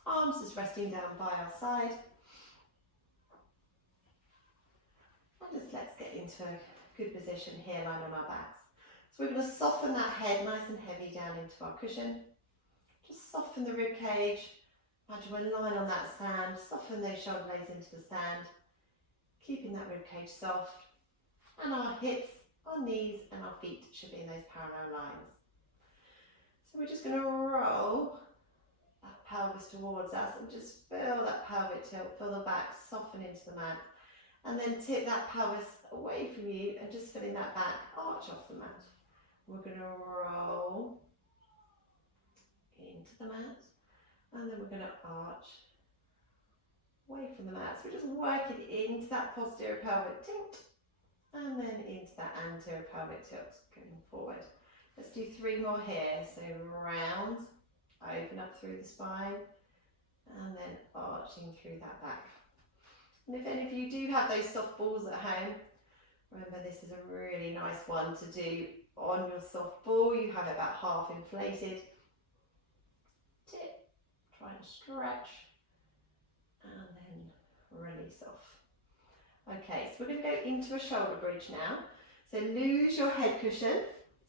arms just resting down by our side. And just let's get into a good position here, lying on our backs. So we're going to soften that head nice and heavy down into our cushion. Just soften the rib cage. Imagine we're lying on that sand. Soften those shoulder blades into the sand, keeping that rib cage soft. And our hips, our knees and our feet should be in those parallel lines. So we're just going to roll that pelvis towards us and just feel that pelvic tilt, feel the back soften into the mat. And then tip that pelvis away from you and just feeling that back arch off the mat. We're going to roll into the mat and then we're going to arch away from the mat. So we're just working into that posterior pelvic tilt and then into that anterior pelvic tilt going forward. Let's do 3 more here. So round, open up through the spine and then arching through that back. And if any of you do have those soft balls at home, remember this is a really nice one to do on your soft ball. You have it about half inflated. Tip, try and stretch, and then release off. Okay, so we're going to go into a shoulder bridge now. So lose your head cushion.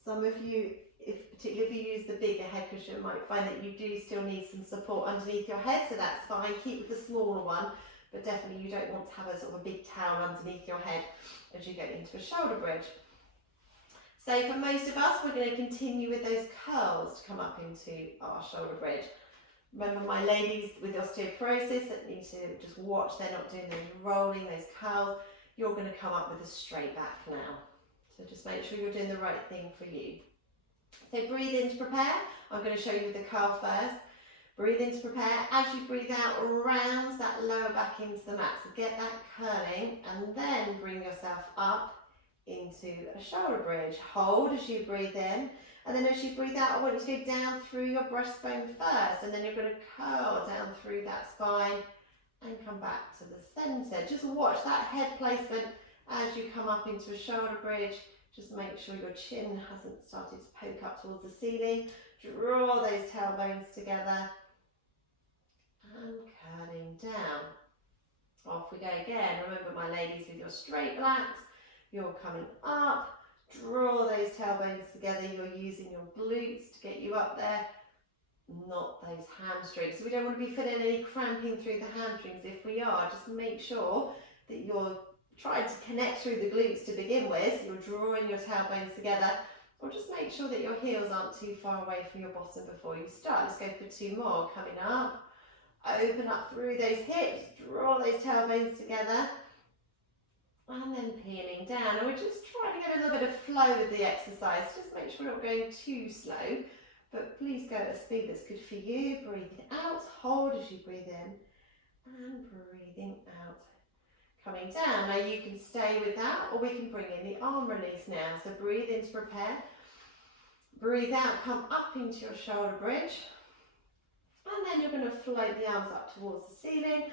Some of you, particularly if you use the bigger head cushion, might find that you do still need some support underneath your head, so that's fine. Keep with the smaller one. but definitely you don't want to have a sort of a big towel underneath your head as you get into a shoulder bridge. So for most of us, we're going to continue with those curls to come up into our shoulder bridge. Remember my ladies with osteoporosis that need to just watch they're not doing those rolling, those curls. You're going to come up with a straight back now. So just make sure you're doing the right thing for you. So breathe in to prepare. I'm going to show you the curl first. Breathe in to prepare. As you breathe out, rounds that lower back into the mat. So get that curling and then bring yourself up into a shoulder bridge. Hold as you breathe in. And then as you breathe out, I want you to go down through your breastbone first. And then you're going to curl down through that spine and come back to the centre. Just watch that head placement as you come up into a shoulder bridge. Just make sure your chin hasn't started to poke up towards the ceiling. Draw those tailbones together and curling down. Off we go again. Remember my ladies with your straight blacks, you're coming up. Draw those tailbones together. You're using your glutes to get you up there, not those hamstrings. So we don't want to be feeling any cramping through the hamstrings. If we are, just make sure that you're trying to connect through the glutes to begin with. You're drawing your tailbones together, or just make sure that your heels aren't too far away from your bottom before you start. Let's go for 2 more. Coming up, open up through those hips, draw those tailbones together, and then peeling down. And we're just trying to get a little bit of flow with the exercise. Just make sure we're not going too slow, but please go at a speed that's good for you. Breathing out, hold as you breathe in, and breathing out. Coming down. Now you can stay with that, or we can bring in the arm release now. So breathe in to prepare. Breathe out, come up into your shoulder bridge. And then you're going to float the arms up towards the ceiling.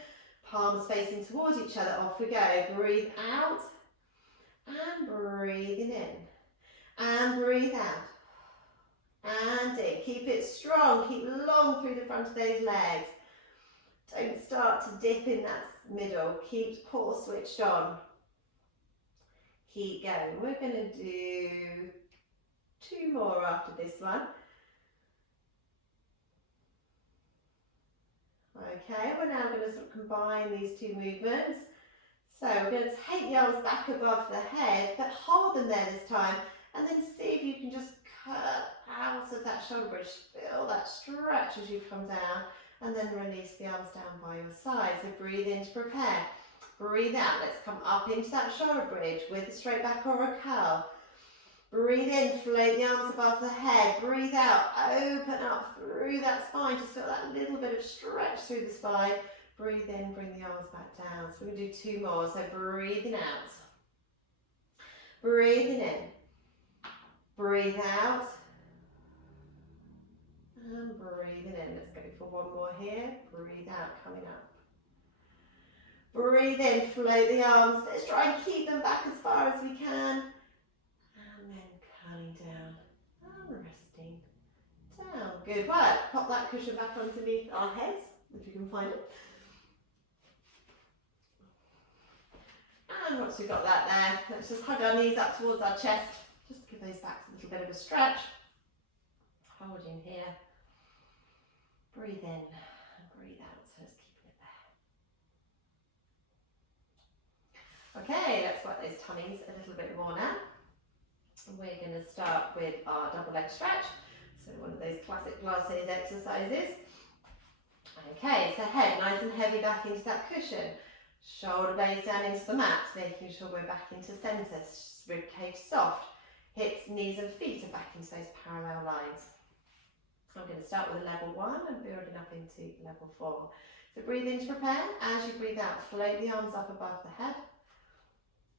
Palms facing towards each other. Off we go. Breathe out. And breathing in. And breathe out. And in. Keep it strong. Keep long through the front of those legs. Don't start to dip in that middle. Keep core switched on. Keep going. We're going to do 2 more after this one. Okay, we're now going to sort of combine these 2 movements. So we're going to take the arms back above the head, but hold them there this time, and then see if you can just cut out of that shoulder bridge. Feel that stretch as you come down. And then release the arms down by your side. So breathe in to prepare. Breathe out. Let's come up into that shoulder bridge with a straight back or a curl. Breathe in, float the arms above the head. Breathe out, open up through that spine. Just feel that little bit of stretch through the spine. Breathe in, bring the arms back down. So we're going to do 2 more. So breathing out. Breathing in. Breathe out. And breathing in. Let's go for 1 more here. Breathe out, coming up. Breathe in, float the arms. Let's try and keep them back as far as we can. And then curling down and resting down. Good work. Pop that cushion back underneath our heads, if you can find it. And once we've got that there, let's just hug our knees up towards our chest. Just give those backs a little bit of a stretch. Hold in here. Breathe in and breathe out, so just keeping it there. Okay, let's work those tummies a little bit more now. We're going to start with our double leg stretch. So one of those classic Pilates exercises. Okay, so head nice and heavy back into that cushion. Shoulder blades down into the mat, making sure we're back into centre. Rib cage soft. Hips, knees and feet are back into those parallel lines. I'm going to start with a level 1 and building up into level 4. So breathe in to prepare. As you breathe out, float the arms up above the head.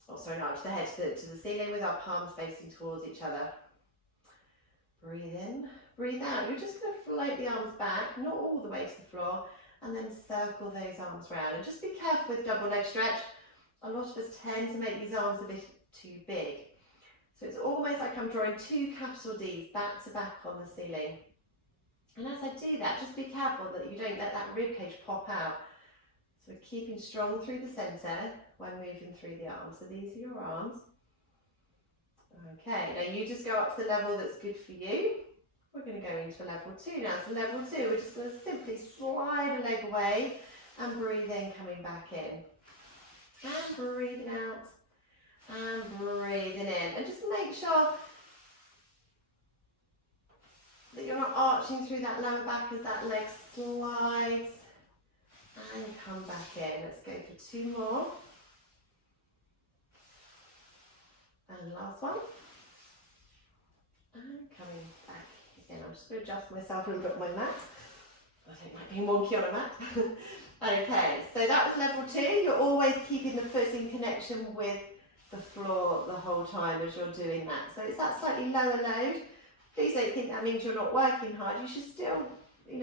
Oh, sorry, not the head, to the ceiling with our palms facing towards each other. Breathe in, breathe out. You're just going to float the arms back, not all the way to the floor, and then circle those arms round. And just be careful with double leg stretch. A lot of us tend to make these arms a bit too big. So it's almost like I'm drawing 2 capital Ds back to back on the ceiling. And as I do that, just be careful that you don't let that rib cage pop out. So we're keeping strong through the centre when moving through the arms. So these are your arms. Okay, now you just go up to the level that's good for you. We're going to go into level 2 now. So level 2, we're just going to simply slide a leg away and breathe in, coming back in. And breathing out, and breathing in. And just make sure that you're not arching through that lower back as that leg slides. And come back in. Let's go for 2 more. And last one. And coming back in. I'm just going to adjust myself a little bit on my mat. I don't like being wonky on a mat. Okay, so that was level 2. You're always keeping the foot in connection with the floor the whole time as you're doing that. So it's that slightly lower load. Please don't think that means you're not working hard. You should still,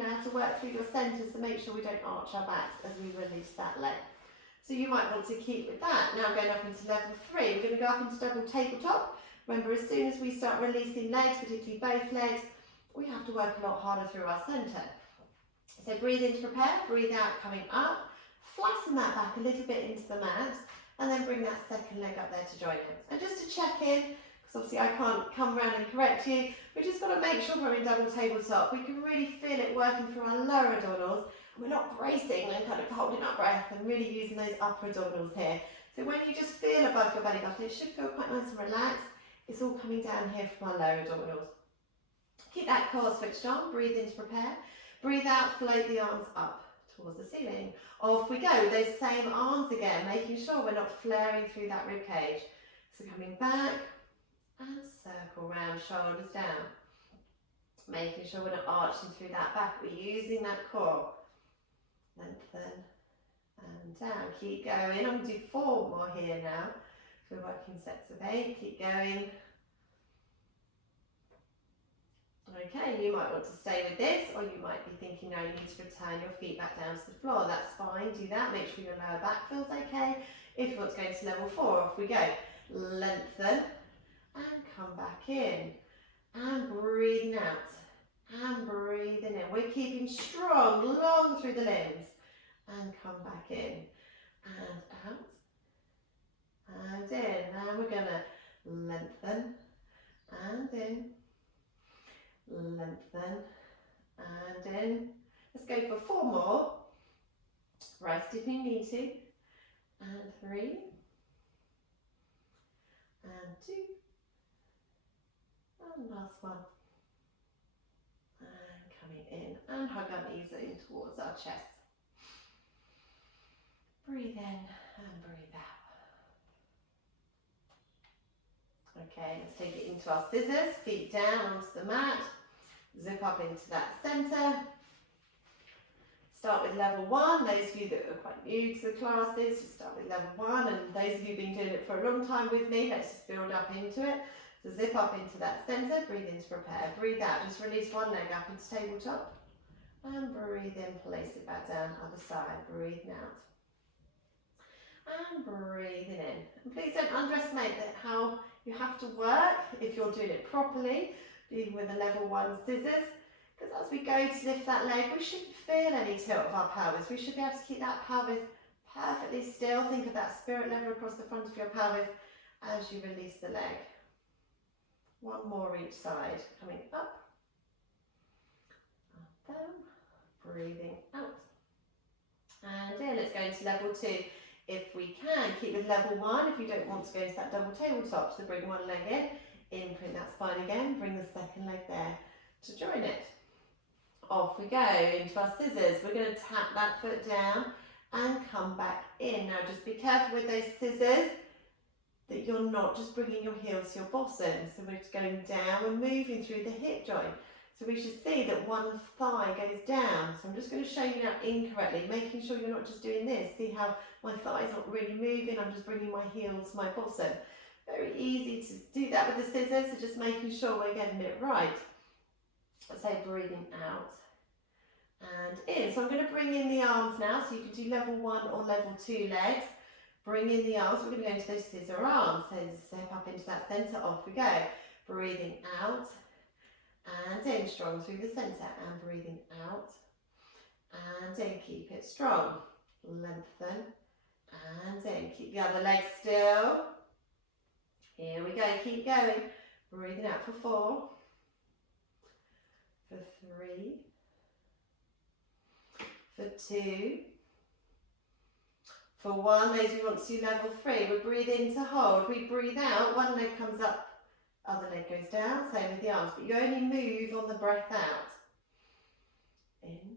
have to work through your centres to make sure we don't arch our backs as we release that leg. So you might want to keep with that. Now going up into level 3, we're going to go up into double tabletop. Remember, as soon as we start releasing legs, particularly both legs, we have to work a lot harder through our centre. So breathe in to prepare, breathe out coming up, flatten that back a little bit into the mat, and then bring that second leg up there to join it. And just to check in, because obviously I can't come around and correct you, we just got to make sure we're in double tabletop. We can really feel it working through our lower abdominals. We're not bracing and kind of holding our breath and really using those upper abdominals here. So when you just feel above your belly button, it should feel quite nice and relaxed. It's all coming down here from our lower abdominals. Keep that core switched on, breathe in to prepare. Breathe out, float the arms up towards the ceiling. Off we go with those same arms again, making sure we're not flaring through that rib cage. So coming back and circle round, shoulders down. Making sure we're not arching through that back, we're using that core. Lengthen and down, keep going. I'm going to do 4 more here now. So we're working sets of 8, keep going. Okay, you might want to stay with this, or you might be thinking now you need to return your feet back down to the floor. That's fine, do that. Make sure your lower back feels okay. If you want to go into level 4, off we go. Lengthen and come back in. And breathing out. And breathing in. We're keeping strong, long through the limbs. And come back in. And out. And in. Now we're going to lengthen. And in. Lengthen and in. Let's go for 4 more. Rest if you need to. And 3. And 2. And last one. And coming in and hug our knees in towards our chest. Breathe in and breathe out. Okay, let's take it into our scissors, feet down onto the mat, zip up into that centre. Start with level 1. Those of you that are quite new to the classes, just start with level 1, and those of you who've been doing it for a long time with me, let's just build up into it. So zip up into that centre, breathe in to prepare, breathe out, just release one leg up into tabletop, and breathe in, place it back down, other side, breathe out. And breathing in. And please don't underestimate that how you have to work if you're doing it properly, dealing with the level 1 scissors, because as we go to lift that leg, we shouldn't feel any tilt of our pelvis. We should be able to keep that pelvis perfectly still. Think of that spirit level across the front of your pelvis as you release the leg. 1 more each side, coming up, down, breathing out, and in. Let's go into level 2. If we can, keep with level 1 if you don't want to go into that double tabletop. So bring one leg in, imprint that spine again, bring the second leg there to join it. Off we go into our scissors. We're going to tap that foot down and come back in. Now just be careful with those scissors that you're not just bringing your heels to your bottom. So we're just going down and moving through the hip joint. So we should see that one thigh goes down. So I'm just going to show you now incorrectly, making sure you're not just doing this. See how my thigh's not really moving, I'm just bringing my heels to my bottom. Very easy to do that with the scissors, so just making sure we're getting it right. So breathing out and in. So I'm going to bring in the arms now, so you can do level 1 or level 2 legs. Bring in the arms, we're going to go into those scissor arms. So step up into that centre, off we go. Breathing out and in, strong through the centre, and breathing out and in, keep it strong. Lengthen and in, keep the other leg still. Here we go, keep going. Breathing out for 4, for 3, for 2, For 1, those who want to do level 3, we breathe in to hold. We breathe out, one leg comes up, other leg goes down, same with the arms, but you only move on the breath out. In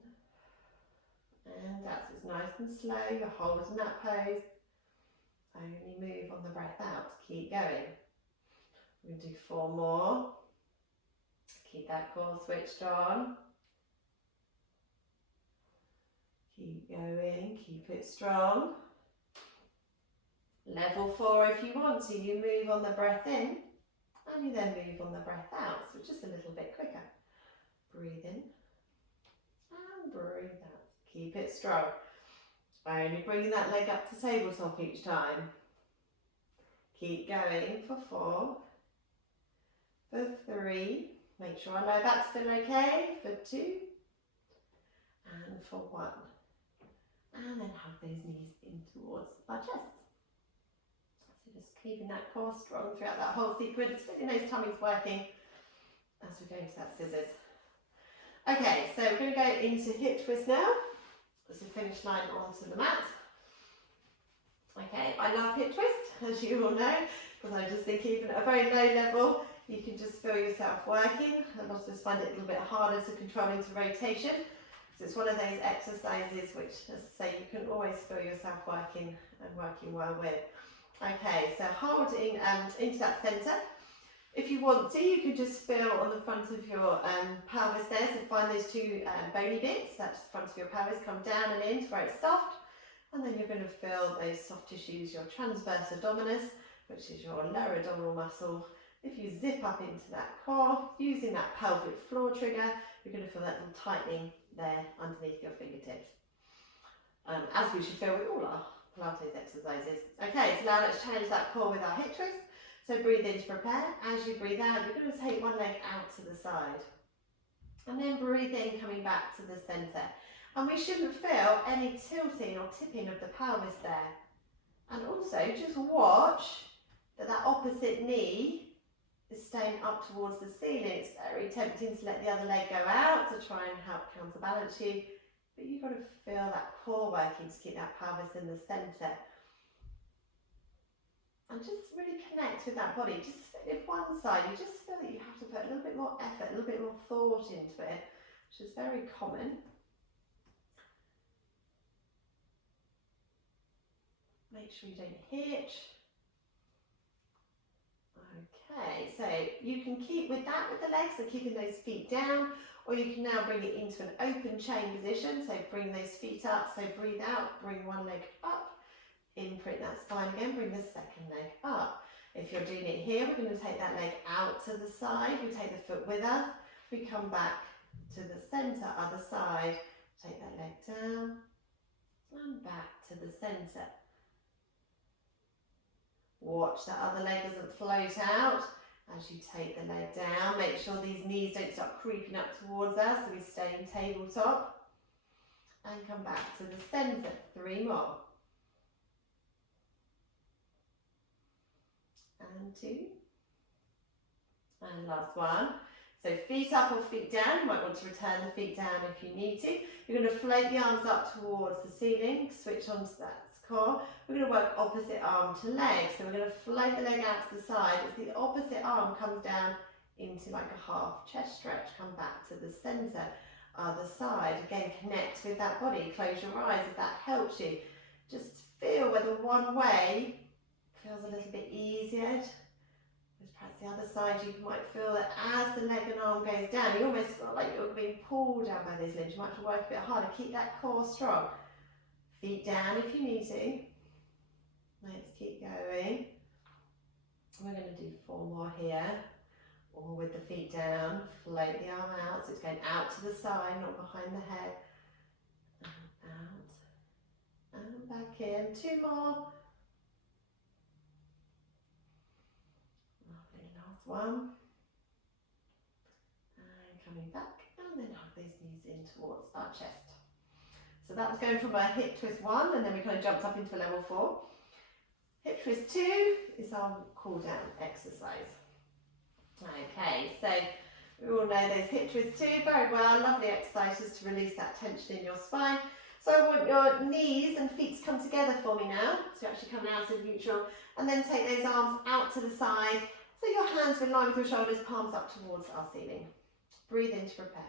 and out, so it's nice and slow, you're holding that pose. Only move on the breath out, keep going. We're going to do 4 more. Keep that core switched on. Keep going, keep it strong. Level 4 if you want to, you move on the breath in and you then move on the breath out, so just a little bit quicker. Breathe in and breathe out. Keep it strong. Only bringing that leg up to tabletop each time. Keep going for 4, for 3, make sure our lower back's still okay, for 2, and for 1. And then hug those knees in towards our chest. So just keeping that core strong throughout that whole sequence, feeling those tummies working as we go into that scissors. Okay, so we're going to go into hip twist now. As we finish line onto the mat. Okay, I love hip twist, as you all know, because I just think even at a very low level, you can just feel yourself working. A lot of us find it a little bit harder to control into rotation. So it's one of those exercises which, as I say, you can always feel yourself working and working well with. Okay, so holding into that centre. If you want to, you can just feel on the front of your pelvis there, so find those 2 bony bits, that's the front of your pelvis, come down and in to where it's soft, and then you're going to feel those soft tissues, your transverse abdominis, which is your lower abdominal muscle. If you zip up into that core, using that pelvic floor trigger, you're going to feel that little tightening there underneath your fingertips, as we should feel with all our Pilates exercises. Okay, so now let's change that core with our hip twist. So breathe in to prepare. As you breathe out, you're going to take one leg out to the side. And then breathe in, coming back to the centre. And we shouldn't feel any tilting or tipping of the pelvis there. And also just watch that that opposite knee is staying up towards the ceiling. It's very tempting to let the other leg go out to try and help counterbalance you. But you've got to feel that core working to keep that pelvis in the centre. And just really connect with that body. Just if one side, you just feel that you have to put a little bit more effort, a little bit more thought into it, which is very common. Make sure you don't hitch. Okay, so you can keep with that with the legs, so keeping those feet down, or you can now bring it into an open chain position, so bring those feet up, so breathe out, bring one leg up. Imprint that spine again, bring the second leg up. If you're doing it here, we're going to take that leg out to the side, we take the foot with us, we come back to the centre, other side, take that leg down and back to the centre. Watch that other leg doesn't float out as you take the leg down. Make sure these knees don't start creeping up towards us, so we stay in tabletop. And come back to the centre, 3 more. And 2. And last one. So feet up or feet down. You might want to return the feet down if you need to. You're going to float the arms up towards the ceiling. Switch onto that core. We're going to work opposite arm to leg. So we're going to float the leg out to the side as the opposite arm comes down into like a half chest stretch. Come back to the centre. Other side. Again, connect with that body. Close your eyes if that helps you. Just feel whether one way feels a little bit easier. Whereas perhaps the other side, you might feel that as the leg and arm goes down, you almost feel like you're being pulled down by those limbs. You might have to work a bit harder. Keep that core strong. Feet down if you need to. Let's keep going. We're going to do 4 more here. Or with the feet down, float the arm out. So it's going out to the side, not behind the head. And out. And back in. 2 more. One, and coming back, and then hug those knees in towards our chest. So that was going from our hip twist 1, and then we kind of jumped up into level 4. Hip twist 2 is our cool down exercise. Okay, so we all know those hip twists 2 very well. Lovely exercises to release that tension in your spine. So I want your knees and feet to come together for me now. So you're actually coming out of neutral. And then take those arms out to the side. So your hands are in line with your shoulders, palms up towards our ceiling. Breathe in to prepare.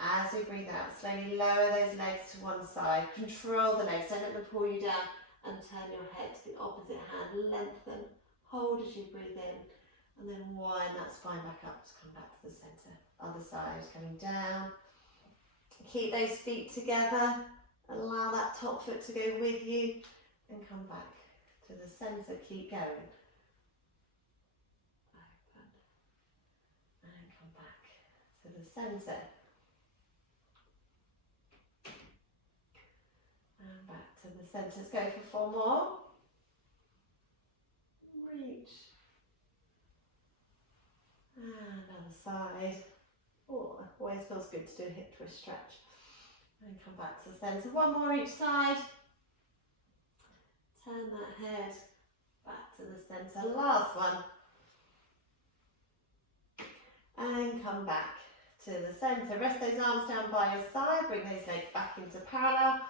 As we breathe out, slowly lower those legs to one side. Control the legs, don't let them pull you down. And turn your head to the opposite hand. Lengthen. Hold as you breathe in. And then wind that spine back up to come back to the centre. Other side, coming down. Keep those feet together. Allow that top foot to go with you. And come back to the centre. Keep going. Open. And come back to the centre. And back to the centre. Let's go for 4 more. Reach. And other side. Oh, always feels good to do a hip twist stretch. And come back to the centre. 1 more each side. Turn that head back to the centre. Last one. And come back to the centre. Rest those arms down by your side. Bring those legs back into parallel.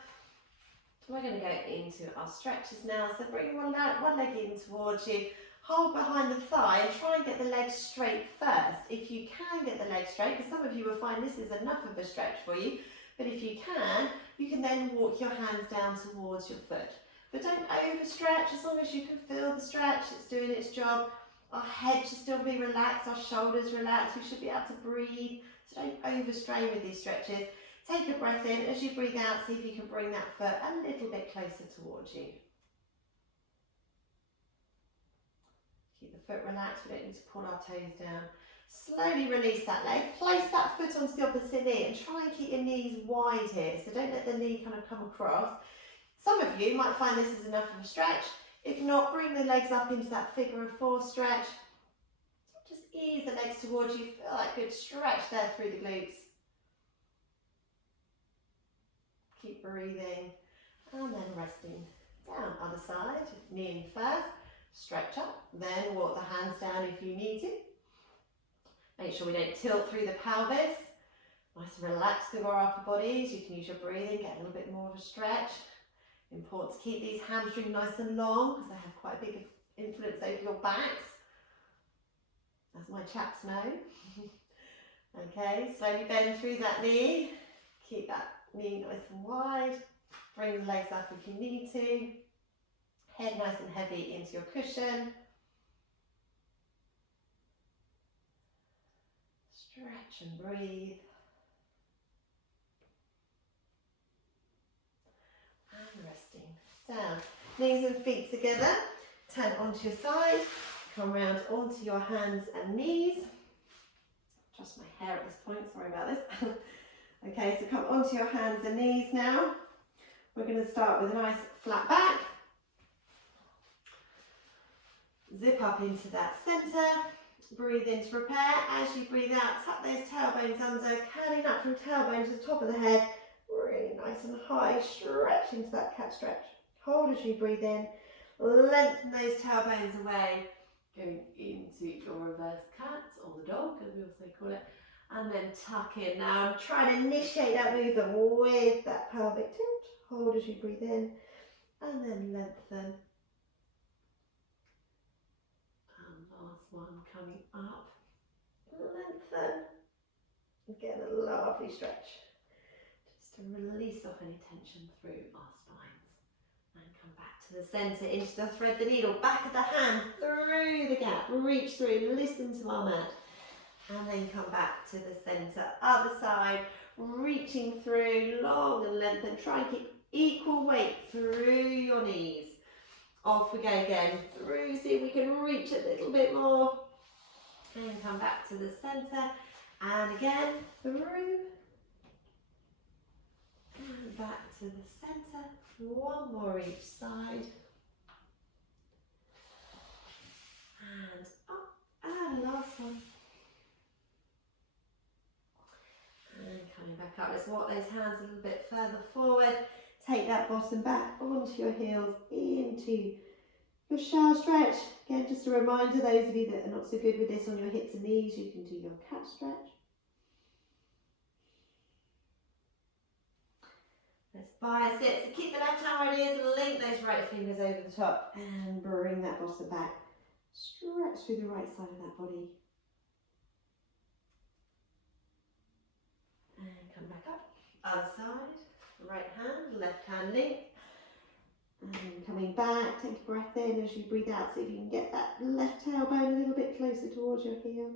We're going to go into our stretches now. So bring one leg in towards you. Hold behind the thigh and try and get the legs straight first. If you can get the legs straight, because some of you will find this is enough of a stretch for you, but if you can then walk your hands down towards your foot. But don't overstretch. As long as you can feel the stretch, it's doing its job. Our head should still be relaxed, our shoulders relaxed. We should be able to breathe. So don't overstrain with these stretches. Take a breath in. As you breathe out, see if you can bring that foot a little bit closer towards you. Keep the foot relaxed, we don't need to pull our toes down. Slowly release that leg, place that foot onto the opposite knee and try and keep your knees wide here. So don't let the knee kind of come across. Some of you might find this is enough of a stretch. If not, bring the legs up into that figure of 4 stretch. Just ease the legs towards you, feel that good stretch there through the glutes. Keep breathing and then resting down. Other side, knee in first. Stretch up, then walk the hands down if you need to. Make sure we don't tilt through the pelvis. Nice and relaxed through our upper bodies. You can use your breathing, get a little bit more of a stretch. Important to keep these hamstrings nice and long because they have quite a big influence over your backs, as my chaps know. Okay, slowly bend through that knee. Keep that knee nice and wide. Bring the legs up if you need to. Head nice and heavy into your cushion. Stretch and breathe. And resting down. Knees and feet together. Turn onto your side. Come round onto your hands and knees. Adjust my hair at this point, sorry about this. Okay, so come onto your hands and knees now. We're going to start with a nice flat back. Zip up into that centre. Breathe in to prepare. As you breathe out, tuck those tailbones under, curling up from tailbone to the top of the head. Really nice and high. Stretch into that cat stretch. Hold as you breathe in. Lengthen those tailbones away. Going into your reverse cat, or the dog as we also call it. And then tuck in. Now I'm trying to initiate that movement with that pelvic tilt. Hold as you breathe in. And then lengthen. Last one coming up, lengthen, get a lovely stretch, just to release off any tension through our spines, and come back to the centre, into the thread the needle, back of the hand, through the gap, reach through, listen to our mat, and then come back to the centre, other side, reaching through, long and lengthen, try and keep equal weight through your knees. Off we go again, through, see if we can reach a little bit more, and come back to the centre, and again, through, and back to the centre, 1 more each side, and up, and last one, and coming back up. Let's walk those hands a little bit further forward. Take that bottom back onto your heels, into your shell stretch. Again, just a reminder, those of you that are not so good with this on your hips and knees, you can do your cat stretch. Let's bias it. So keep the left hand where it is and link those right fingers over the top and bring that bottom back. Stretch through the right side of that body. And come back up. Other side. Right hand, left hand link. And coming back, take a breath in as you breathe out. See if you can get that left tailbone a little bit closer towards your heel.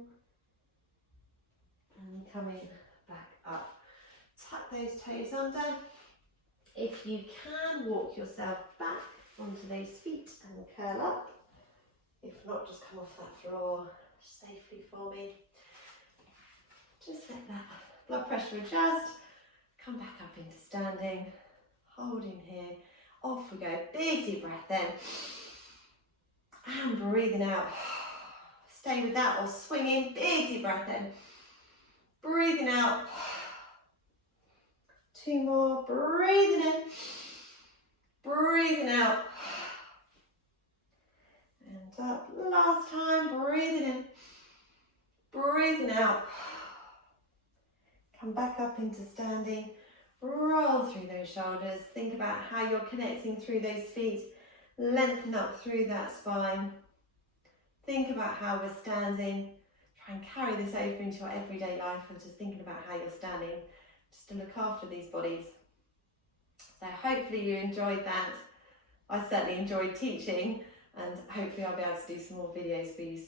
And coming back up. Tuck those toes under. If you can, walk yourself back onto those feet and curl up. If not, just come off that floor safely for me. Just let that blood pressure adjust. Come back up into standing. Holding here. Off we go. Big deep breath in. And breathing out. Stay with that or swing in. Big deep breath in. Breathing out. 2 more. Breathing in. Breathing out. And up. Last time. Breathing in. Breathing out. Come back up into standing. Roll through those shoulders. Think about how you're connecting through those feet. Lengthen up through that spine. Think about how we're standing. Try and carry this over into your everyday life and just thinking about how you're standing, just to look after these bodies. So hopefully you enjoyed that. I certainly enjoyed teaching, and hopefully I'll be able to do some more videos for you soon.